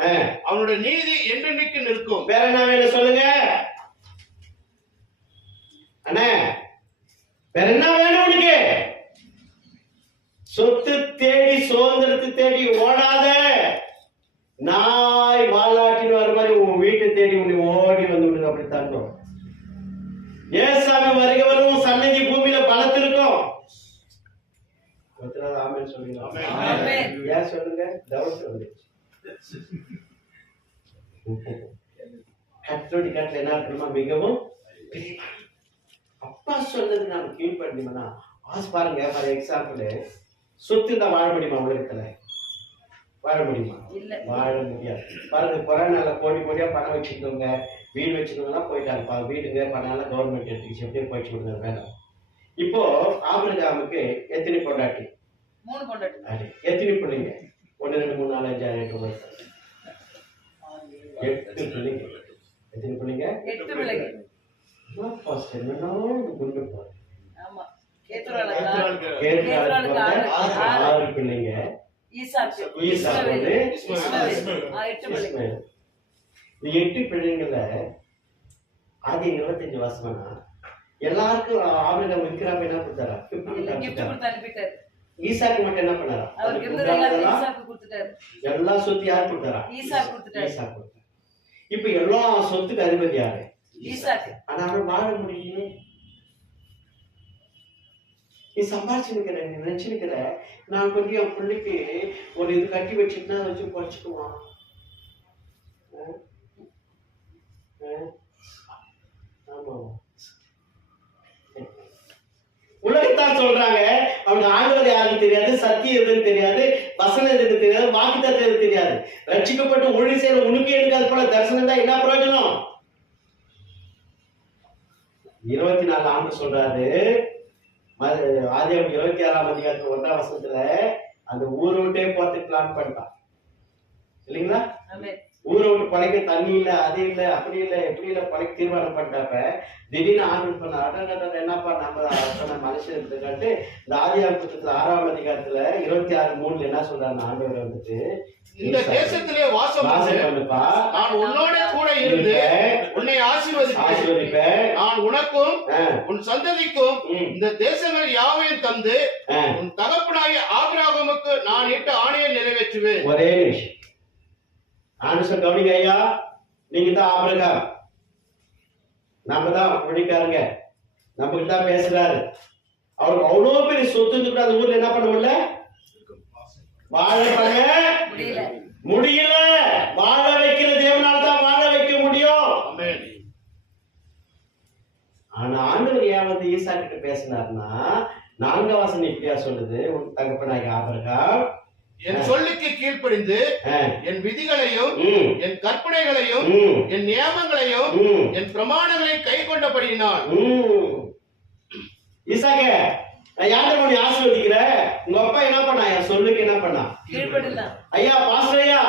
அவனுடைய நீதி என்றென்றைக்கு நிற்கும். வேற என்ன வேணும் சொல்லுங்க அண்ணே? வேற என்ன வேணும் உனக்கு? சொத்து தேடி சுதந்திரத்தை தேடி ஓடாத. நாய் வாலாட்டின்னு வர மாதிரி உன் வீட்டை தேடி உன்னை ஓடி வந்து விடுங்க. அப்படி தங்கும். ஏசாமி வருகை வரும். சன்னதி பூமியில பலத்திருக்கும். ஆமென் சொல்லுங்க. ஏன் சொல்லுங்க? டவுட் வந்து கத்தோடி கட்டல என்ன இருக்கணுமா? மிகவும் அப்பா சொன்னது நான் கீழ்படினா பாருங்க. ஃபார் எக்ஸாம்பிள், சொத்து தான் வாழ முடியுமா? உலகத்துல வாழ முடியுமா? வாழ முடியாது. பாருங்க, கொரோனால கோடி கோடியா பணம் வச்சுக்கோங்க, வீடு வச்சுக்கோங்கன்னா போயிட்டாங்க. வீடுங்க பணம் கவர்மெண்ட் எடுத்துக்கிச்சு. எப்படியே போயிட்டு விடுங்க வேணும். இப்போ ஆபிரகாமுக்கு எத்தனை பொண்டாட்டி? 3 பொண்டாட்டி. எத்தனை பிள்ளைங்க? 1 2 3 4 5 6 8 8 பிள்ளைங்க. எத்தனை பிள்ளைங்க? 8 பிள்ளைங்க. ஃபர்ஸ்ட் என்னன்னா குண்டு போற. ஆமா. 6 பிள்ளைங்க. ஈசாக்கு. ஈசாக்கு. 8 பிள்ளைங்க. இந்த 8 பிள்ளைங்கள ஆதி 25 வருஷம்னா எல்லாருக்கும் ஆபிரகாம் விக்ராம் என்ன கொடுத்தாரா? அனுப்பிட்டாரு. ஈசாக்கு மட்டும் என்ன பண்ணாரா? அவருக்கு இருந்ததெல்லாம் ஈசாக்கு கொடுத்துட்டாரு. எல்லா சொத்து யார் கொடுத்தாரா? ஈசாக்கு கொடுத்துட்டாரு. ஈசாக்கு கொடுத்தாரு. இப்ப எல்லா சொத்துக்கு அதிபதி யாரு? ஈசாக்கு. ஆனா அவன் வாழ முடியல. நீ சம்பாதிச்சுக்கிற, நீ நினைச்சிருக்கிற நான் கொஞ்சம் என் பிள்ளைக்கு ஒரு இது கட்டி வச்சுட்டுனா அதை வச்சு குறைச்சிக்குவான். ஆமா, உலகத்தான் சொல்றாங்க அவங்க ஆண்டவர் யாருன்னு தெரியாது, சத்தியம் எதுன்னு தெரியாது, வசனம் எதுன்னு தெரியாது, வாக்குத்தத்தம் எதுன்னு தெரியாது. ரட்சிக்கப்பட்டு ஊழியம் செய்யற உனக்கு எனக்கு அது போல தரிசனம் தான் என்ன பிரயோஜனம்? 24 ஆண்டு சொல்றாரு. ஆதியாகமம் 26ஆம் அதிகாரத்துல 1ஆம் வசனத்துல அந்த ஊரை விட்டே போறதுக்கு பிளான் பண்ணிட்டான் இல்லைங்களா? ஊரை விட்டு பழைக்க தண்ணி இல்ல, அது இல்ல, அப்படி இல்ல, எப்படி இல்ல, பழைக்க தீர்மானம் பண்ணிட்டாப்ப திடீர்னு ஆண்டு பண்ண என்னப்பா நம்ம சொன்ன மனுஷன் இருந்துக்காட்டு இந்த ஆதியாகமம் புத்தகத்துல 6ஆம் அதிகாரத்துல 26:3 என்ன சொல்றாரு? ஆண்டவர் வந்துட்டு இந்த தேசத்திலே வாசம் பண்ணுப்பா, நான் உன்னோட கூட இருந்து உன்னை ஆசீர்வதிப்பேன். நான் உனக்கும் உன் சந்ததிக்கும் இந்த தேசங்கள் யாவையும் தந்து உன் தகப்பனாகிய ஆபிரகாமுக்கு நான் இட்ட ஆணையை நிறைவேற்றுவேன். ஒரே நிமிஷம் ஆன்சர் கவனிங்க ஐயா. நீங்க தான் ஆபிரகாம், நம்ம தான் பிடிக்காருங்க, நமக்கு தான் பேசுறாரு. அவருக்கு அவ்வளவு பெரிய சொத்து கூட அந்த ஊர்ல என்ன பண்ண முடியல, வாழ முடியல. வாழ வைக்கிற தேவனால தான் வாழ வைக்க முடியும். ஆனா ஆண்டவர் ஏன் வந்து ஈசா கிட்ட பேசினார்னா 4ஆம் வசனம் இப்படியா சொல்லுது, உன் தகப்பனாகிய ஆபிரகாம் என் சொல்லுக்கு கீழ்ப்படிந்து என் விதிகளையும் என் கற்பனைகளையும் என் நியமங்களையும் என் பிரமாணங்களையும் கை கொண்டபடியினால். ஈசாக்க நான் யாரை உன்னை ஆசீர்வதிக்கிறேன். உங்க அப்பா என்ன பண்ணா? என் சொல்லுக்கு என்ன பண்ணா? ஐயா பாஸ்டர் ஐயா,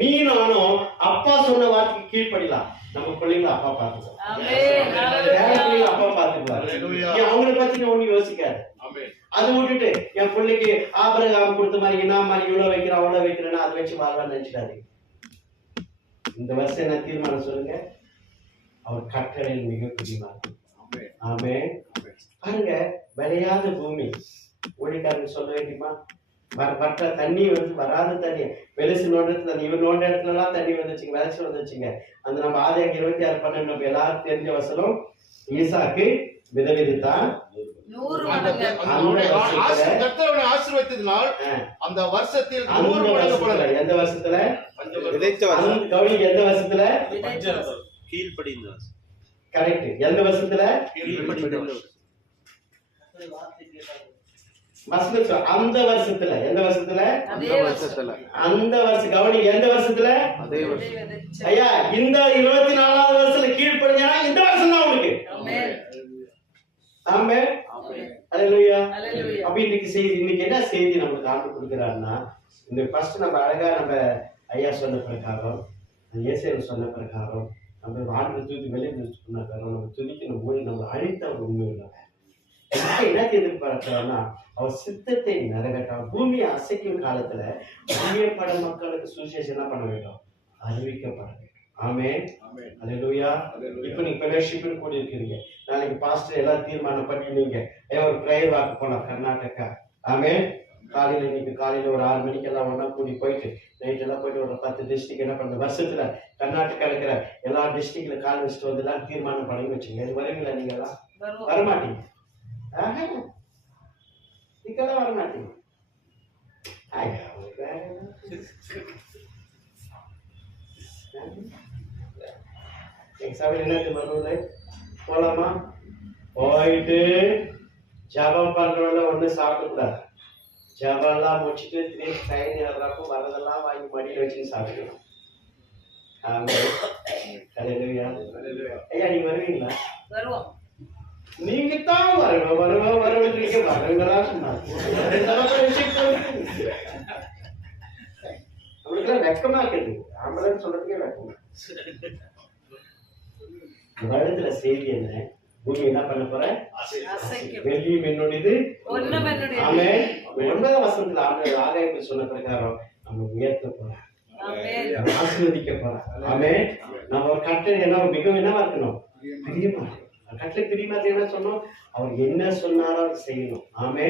நீ நானும் அப்பா சொன்ன வார்த்தைக்கு கீழ்ப்படிலாம். நம்ம பிள்ளைங்களை அப்பா பார்த்துக்கோ, அப்பா பார்த்துக்குவாரு. அவங்களை பத்தி ஒண்ணு யோசிக்காது. அதை விட்டுட்டு என் பிள்ளைக்கு ஆபிரகாம் கொடுத்த மாதிரி என்ன மாதிரி இவ்வளவு வைக்கிறேன் அவ்வளவு வைக்கிறேன்னா அதை வச்சு வாழலாம்னு நினைச்சிடாதீங்க. இந்த வருஷம் என்ன தீர்மானம் சொல்லுங்க, அவர் கட்டளையில் மிக பிரியமா. ஆமே. பாருங்க, விளையாத பூமி ஊழியக்காரங்க சொல்ல வேண்டியமா? வற்ற தண்ணி வந்து வராத தண்ணி, வெளுசு நோண்டத்துல தண்ணி, இவர் நோண்ட இடத்துல எல்லாம் தண்ணி வந்துச்சுங்க, விளைச்சு வந்துச்சுங்க. அந்த நம்ம ஆதியாகமம் 26:12 நம்ம எல்லாரும் தெரிஞ்ச வசனம். ஈசாக்கு விதவிதித்தான், ஆசீர்வதித்ததினால் அந்த வருஷத்தில் எந்த வருஷத்துல கவனிங்க, எந்த வருஷத்துல கீழ்ப்படிந்தார். கரெக்ட். எந்த வருஷத்துல? அந்த வருஷத்துல. எந்த வருஷத்துல? அந்த வருஷம். கவனிங்க, எந்த வருஷத்துல? ஐயா இந்த 24ஆவது வருஷத்துல கீழ்ப்படிஞ்சா இந்த வருஷம் தான் உங்களுக்கு. ஆமென். அல்லேலூயா. அப்ப இன்னைக்கு என்ன செய்தி நமக்கு ஆண்டு கொடுக்கிறாருன்னா, இந்த ஃபர்ஸ்ட் நம்ம அழகா நம்ம ஐயா சொன்ன பிரகாரம், இயேசு சொன்ன பிரகாரம் நம்ம வாழ்க்கை தூக்கி வெளியே சொன்ன பிரகாரம் நம்ம துதிக்கணும் போது நம்ம அழித்த ஒரு உண்மை இல்லை. என்ன எதிர்பார்க்கிறோம்னா அவர் சித்தத்தை நிறைவேற்ற பூமியை அசைக்கும் காலத்துல பூமியப்பட மக்களுக்கு சுவிசேஷம் என்ன பண்ண வேண்டும்? அறிவிக்கப்பட வேண்டும். ஆமென். அல்லேலூயா. இப்ப நீங்க ஃபெலோஷிப்னு கூடி இருக்கிறீங்க. நாளைக்கு பாஸ்டர் எல்லாம் தீர்மானம் பண்ணி நீங்க ஒரு பிரேயர் வாக்கு போலாம் கர்நாடகா. ஆமென். இன்னைக்கு காலையில ஒரு 6 மணிக்கெல்லாம் ஒன்றா கூடி போயிட்டு நைட் எல்லாம் போயிட்டு ஒரு 10 டிஸ்ட்ரிக்ட் என்ன பண்ண வருஷத்துல கர்நாடகா இருக்கிற எல்லா டிஸ்ட்ரிக்ட்ல கால் வச்சுட்டு வந்துலாம் தீர்மானம் பண்ணி வச்சுங்க. இது வருவீங்களா நீங்க எல்லாம்? வரமாட்டீங்க. இதுக்கெல்லாம் வரமாட்டீங்க. எக்ஸாம்பிள் என்ன வருவதில்லை போலாமா? போயிட்டு ஜபம் பண்றவங்கள ஒண்ணு சாப்பிடக்கூடாது. ஜபம்லாம் முடிச்சுட்டு திரும்பி ட்ரெயின் ஏறுறப்போ வரதெல்லாம் வாங்கி மடியில் வச்சுன்னு சாப்பிடணும். ஐயா நீங்க வருவீங்களா? நீங்க தான் வருவீங்க வரவங்களா சொன்னாங்க. நம்மளுக்கெல்லாம் வெக்கமா இருக்குது. ஆம்பளன்னு சொல்றதுக்கே வெக்கமா. வருடத்துல செய்தி என்ன? பூமி என்ன பண்ண போற? வெள்ளியும் என்னுடையது. ஆமே 9ஆம் வசனத்துல ஆகாயத்தில் சொன்ன பிரகாரம் நம்ம உயர்த்த போறோம், ஆசீர்வதிக்க போறோம். ஆமே நம்ம ஒரு கட்டளை என்ன மிகவும் என்னவா இருக்கணும்? பிரியமா. கட்டளை பிரியமா என்ன சொன்னோம்? அவர் என்ன சொன்னாரோ அதை செய்யணும். ஆமே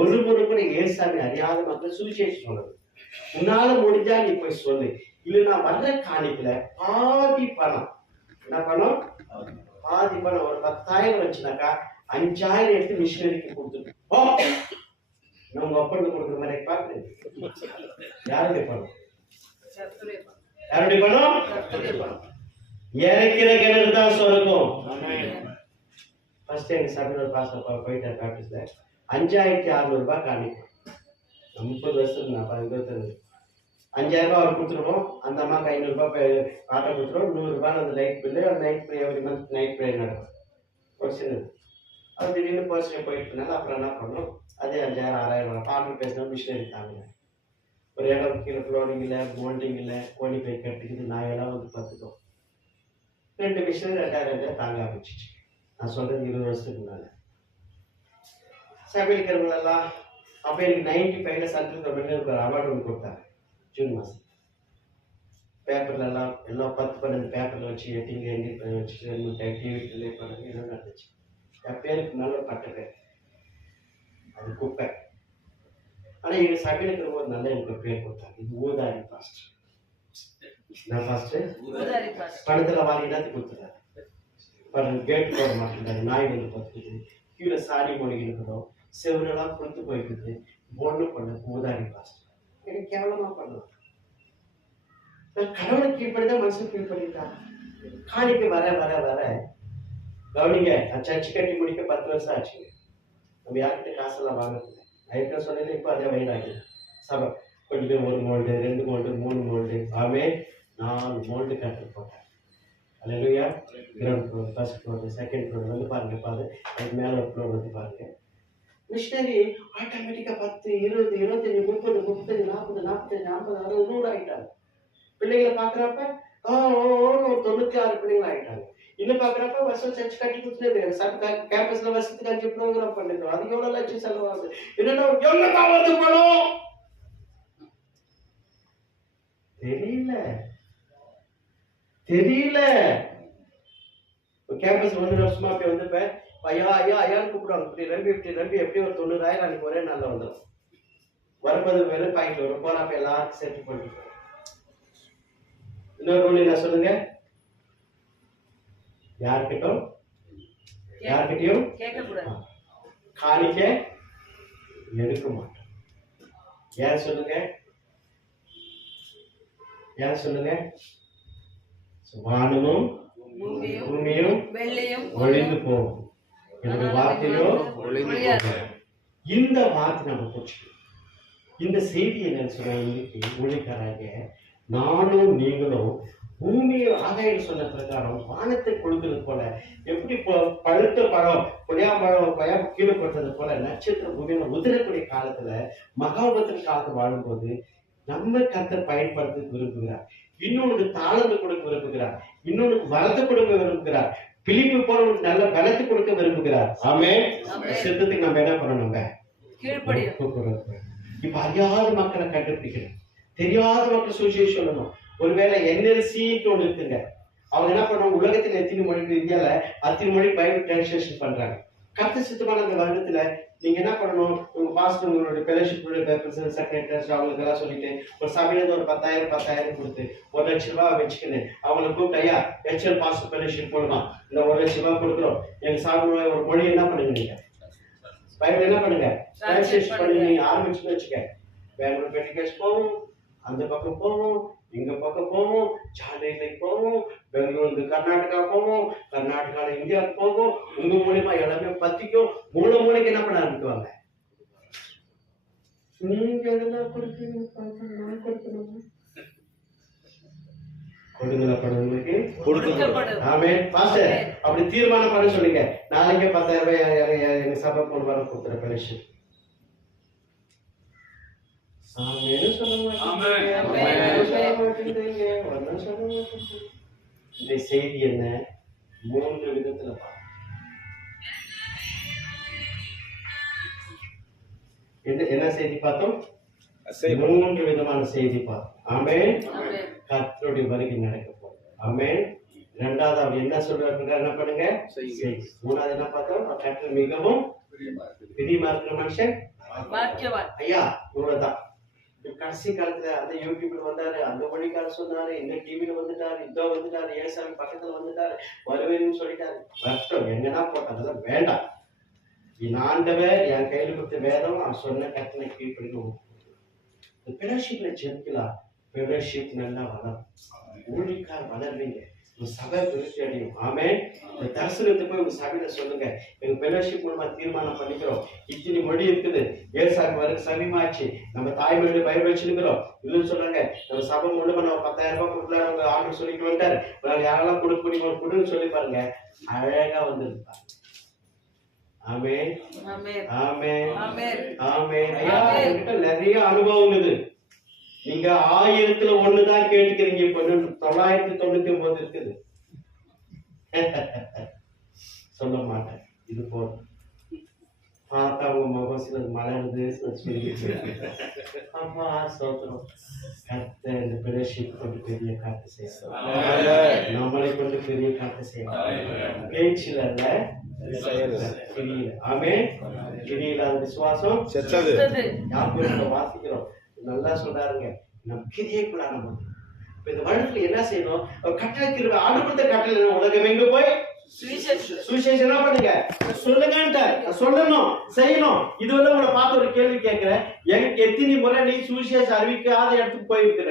ஒரு கூட ஏசாமி அறியாத மக்கள் சுவிசேஷம் சொன்னது. உன்னால முடிஞ்சா நீ போய் சொல்லு. இல்லைன்னா வர்ற காணிக்கல பாதி பணம் என்ன பண்ணும்? பாதி பணம் ஒரு 10,000 வச்சுனாக்கா 5,000 எடுத்து மிஷினரிக்கு கொடுத்துட்டு நம்ம ஒப்பந்தம் கொடுக்குற மாதிரி பாக்குறேன். யாருடைய பணம்? யாருடைய பணம்? இறக்கிற கிணறு தான் சொர்க்கம். ஃபர்ஸ்ட் எங்க சபையில ஒரு பாஸ்டர் போயிட்டார் பேப்டிஸ்ட்ல 5,600 ரூபாய் காணிக்கும். 30 வருஷத்துக்கு நான் 25 5,000 ரூபாய் அவர் கொடுத்துருவோம். அந்த அம்மாவுக்கு 500 ரூபாய் ஆட்டோ கொடுத்துருவோம். 100 ரூபாய் அந்த light bill, night pray every month night pray நடக்கும். ஒரு சின்னது அது திடீர்னு பர்சனல் போயிட்டு இருந்தாலும் அப்புறம் என்ன பண்ணோம்? அதே 5,000 6,000 பாட்டு பேசினா மிஷினரி தாங்க. ஒரு இடம் கீழே ஃப்ளோரிங் இல்லை, மோல்டிங் இல்லை, கோணி பை கட்டிக்கிது நாயெல்லாம் வந்து பார்த்துட்டோம். 2 மிஷினரி 2,000 தாங்க ஆரம்பிச்சிச்சு. நான் சொல்றது 20 வருஷத்துக்கு முன்னால. சபைக்கிறவங்களெல்லாம் அப்போ எனக்கு 95ல சர்க்கிள் கவர்மெண்ட் ஒரு அவார்டு ஒன்று கொடுத்தாங்க. ஜூன் மாதம் பேப்பர்ல எல்லாம் 10-12 பேப்பர்ல வச்சு எட்டிங்க எண்ணி வச்சு டிவி ரிலே பண்ணி என்ன நடந்துச்சு. என் பேருக்கு நல்ல பட்ட பேர் அது குப்பை. ஆனா எங்க சபையில இருக்கிற ஒரு நல்ல எனக்கு பேர் கொடுத்தாங்க. இது ஊதாரி பாஸ்ட். நான் ஃபர்ஸ்ட் பணத்துல வாங்கிட்டு கொடுத்துறாரு. கேட்டு போட மாட்டேங்கிறாரு. நாய் வந்து பார்த்துட்டு கீழே சாடி மொழி இருக்கிறோம். செவரெல்லாம் கொடுத்து போயிட்டு பொண்ணு பண்ண ஊதாரி பாஸ்ட். எனக்கு கேவலமா பண்ணலாம். கடவுளை கீழ்படிதான் மனுஷன் கீழ்படிட்டான். காணிக்கு வர வர வர கவனிங்க. நான் சர்ச்சு கட்டி முடிக்க 10 வருஷம் ஆச்சுங்க. நம்ம யார்கிட்ட காசெல்லாம் வாங்குறது ஐட்டம் சொன்னது. இப்போ அதே வயதாகுது. சபை கொஞ்சம் பேர் 1 மோல்டு 2 மோல்டு 3 மோல்டு ஆமே 4 மோல்டு கட்டு போட்டேன். அல்லேலூயா. Ground floor, first floor, second floor வந்து பாருங்க. அதுக்கு மேலே ஒரு ஃப்ளோர் வந்து பாருங்க. மிஷினரி ஆட்டோமேட்டிக்கா 10, 20, 25, 30, 35, 40, 45, 50, 60, 100 ஆகிட்டாங்க. பிள்ளைங்களை பாக்குறப்ப 96 பிள்ளைங்க ஆகிட்டாங்க. இன்னும் பாக்குறப்ப வருஷம் சர்ச் கட்டி கொடுத்துட்டு கேம்பஸ்ல வருஷத்துக்கு 5 ப்ரோக்ராம் பண்ணிருக்கோம். அது எவ்வளவு லட்சம் செலவாகுது. என்னன்னா எவ்வளவு வருது பணம் தெரியல. கேம்பஸ் 1 வருஷமா போய் வந்து ஐயா ஐயா ஐயான்னு கூப்பிடுவாங்க. இப்படி ரம்பி எப்படி ஒரு 90,000 அன்னைக்கு ஒரே நாள்ல வந்துடும். வரும்போது வெறும் பாயிண்ட் வரும். போறப்ப எல்லாருக்கும் செட்டில் பண்ணிட்டு இன்னொரு ஒண்ணு என்ன சொல்லுங்க? யார்கிட்டையும் காணிக்க எடுக்க மாட்டோம். ஏன் சொல்லுங்க? வானமும் பூமியும் ஒழிந்து போகும், என்னுடைய வார்த்தையோ ஒழிந்து போகும். இந்த வார்த்தை நம்ம புரிஞ்சுக்கணும். இந்த செய்தி என்னன்னு சொன்னா, இன்னைக்கு ஊழியக்காரங்க நானும் நீங்களும் பூமியை ஆதாயம் சொன்ன பிரகாரம் வானத்தை கொடுத்தது போல, எப்படி பழுத்த பழம் கொய்யா கீழே கொடுத்தது போல நட்சத்திர பூமியை உதிரக்கூடிய காலத்துல மகாபத்திர காலத்தை வாழும்போது நம்ம கர்த்தர் பயன்படுத்த விரும்புகிறார். இன்னொன்று தாளந்து கொடுக்க விரும்புகிறார். இன்னொன்று வரத்தை கொடுக்க விரும்புகிறார். பிலிப்பு போல நல்ல பலத்தை கொடுக்க விரும்புகிறார். ஆமே சித்தத்துக்கு நம்ம என்ன பண்ணணும்? இப்ப அறியாத மக்களை கண்டுபிடிக்கணும். தெரியாத மக்கள் சுவிசேஷம் சொல்லணும். ஒருவேளை NLCன்னு ஒண்ணு இருக்குங்க. அவங்க என்ன பண்ணுவாங்க? உலகத்துல எத்தனை மொழி இந்தியால அத்தனை மொழி பைபிள் டிரான்ஸ்லேஷன் பண்றாங்க. கர்த்தர் சித்தமான அந்த வருடத்துல நீங்க என்ன பண்ணணும், உங்க பாஸ்டர் உங்களுடைய ஃபெலோஷிப் பிரசிடென்ட் செக்ரட்டரி அவங்களுக்கு எல்லாம் சொல்லிட்டு ஒரு சபையில ஒரு 10,000 கொடுத்து 1 லட்சம் ரூபாய் வச்சுக்கின்னு அவங்களை கூப்பிட்டு, ஐயா ஹெச்எல் பாஸ்டர் ஃபெலோஷிப் போடலாம், இந்த 1 லட்சம் ரூபாய் கொடுக்குறோம், எங்க சாப்பிடுற ஒரு மொழி என்ன பண்ணுங்க, நீங்க பைபிள் என்ன பண்ணுங்க டிரான்ஸ்லேஷன் பண்ணி நீங்க ஆரம்பிச்சுன்னு வச்சுக்க. பெங்களூர் பெட்டிகேஸ் போவோம், அந்த பக்கம் போவோம், இங்க பக்கம் போவோம், சென்னைக்கு போவோம், பெங்களூருக்கு கர்நாடகா போவோம், கர்நாடகால இந்தியாவுக்கு போவோம். உங்க மூலியமா எல்லாமே பத்திக்கும். மூளைக்கு என்ன பண்ண ஆரம்பிக்குவாங்க, நீங்க எதெல்லாம் கொடுப்பீங்க, நான் கொடுக்கணும், கொடுங்கப்படுவதற்கு கொடுக்கப்படும். ஆமென். பாஸ்டர் அப்படி தீர்மானம் பண்ண சொல்லுங்க, நாளைக்கே 10,000 ரூபாய் எங்க சபை கொண்டு வர கொடுத்துற பெருசு. இந்த செய்தி என்ன, 3 விதத்துல என்ன செய்தி பார்த்தோம், 3 விதமான செய்தி பார்த்தோம். ஆமென். கர்த்தருடைய வருகை நடக்க போகுது. ஆமென். இரண்டாவது அவர் என்ன சொல்றாரு, என்ன பண்ணுங்க செய்தி. மூணாவது என்ன பார்த்தோம், கர்த்தர் மிகவும் பிரியமா இருக்கிற மனுஷன் பாக்கியவான். ஐயா இவ்வளவுதான். கடைசி காலத்துல அந்த யூடியூப்ல வந்தாரு, அந்த மொழிக்கார சொன்னாரு, இந்த டிவில வந்துட்டாரு, இதோ வந்துட்டாரு, ஏசாமி பக்கத்துல வந்துட்டாரு, வருவேன்னு சொல்லிட்டாரு. வருஷம் எங்கன்னா போட்டதெல்லாம் வேண்டாம். என் ஆண்டவர் என் கையில கொடுத்த வேதம் அவன் சொன்ன கட்டளை கீழ்ப்படிக்கணும். ஃபெலோஷிப்ல ஜெபிக்கலாம், ஃபெலோஷிப் நல்லா வளரும், ஊழியக்கார் வளர்வீங்க, உங்க சபை விருத்தி அடையும். ஆமென். இந்த தரிசனத்தை போய் உங்க சபையில சொல்லுங்க, எங்க ஃபெலோஷிப் மூலமா தீர்மானம் பண்ணிக்கிறோம், இத்தனை மொழி இருக்குது, ஏசாமி வரைக்கும் சமீபமாச்சு, நம்ம தாய்மொழியில பைபிள் வச்சுக்கிறோம். இல்லைன்னு சொல்றாங்க, நம்ம சபை மூலமா நம்ம 10,000 ரூபாய் கொடுக்கலாம், அவங்க ஆர்டர் சொல்லிட்டு வந்துட்டாரு, உங்களால யாரெல்லாம் கொடுன்னு சொல்லி பாருங்க, அழகா வந்துருப்பா. ஆமென். ஆமென். ஆமென். ஆமென். ஆமென். ஐயா என்கிட்ட நிறைய அனுபவம் இருக்குது. நீங்க 1000ல் 1 தான் கேட்டுக்கிறீங்க, இப்ப 999 இருக்குது. சொல்ல மாட்டேன். இது போதும். பார்த்தா உங்க முகம் சில மலருது, அம்மா சோத்திரம். கத்த இந்த ஃபெலோஷிப் கொண்டு பெரிய காத்து செய்யணும், நம்மளை கொண்டு பெரிய காத்து செய்யணும். பேச்சில் அல்ல, கிரியில. ஆமென். கிரியில அது விசுவாசம் செத்தது. யாருக்கும் வாசிக்கிறோம், நல்லா சொல்றாருங்க, நம்ம கிரியைக்குள்ள நம்ம இப்ப இந்த வருடத்துல என்ன செய்யணும், கட்டளை கிருபை ஆண்டு கொடுத்த கட்டளை உலகம் எங்க போய் சுவிசேஷம் என்ன பண்ணுங்க சொல்லுங்க, சொல்லணும், செய்யணும். இது வந்து உங்களை பார்த்து ஒரு கேள்வி கேட்கிறேன், எத்தனை முறை நீ சுவிசேஷம் அறிவிக்காத இடத்துக்கு போயிருக்கிற?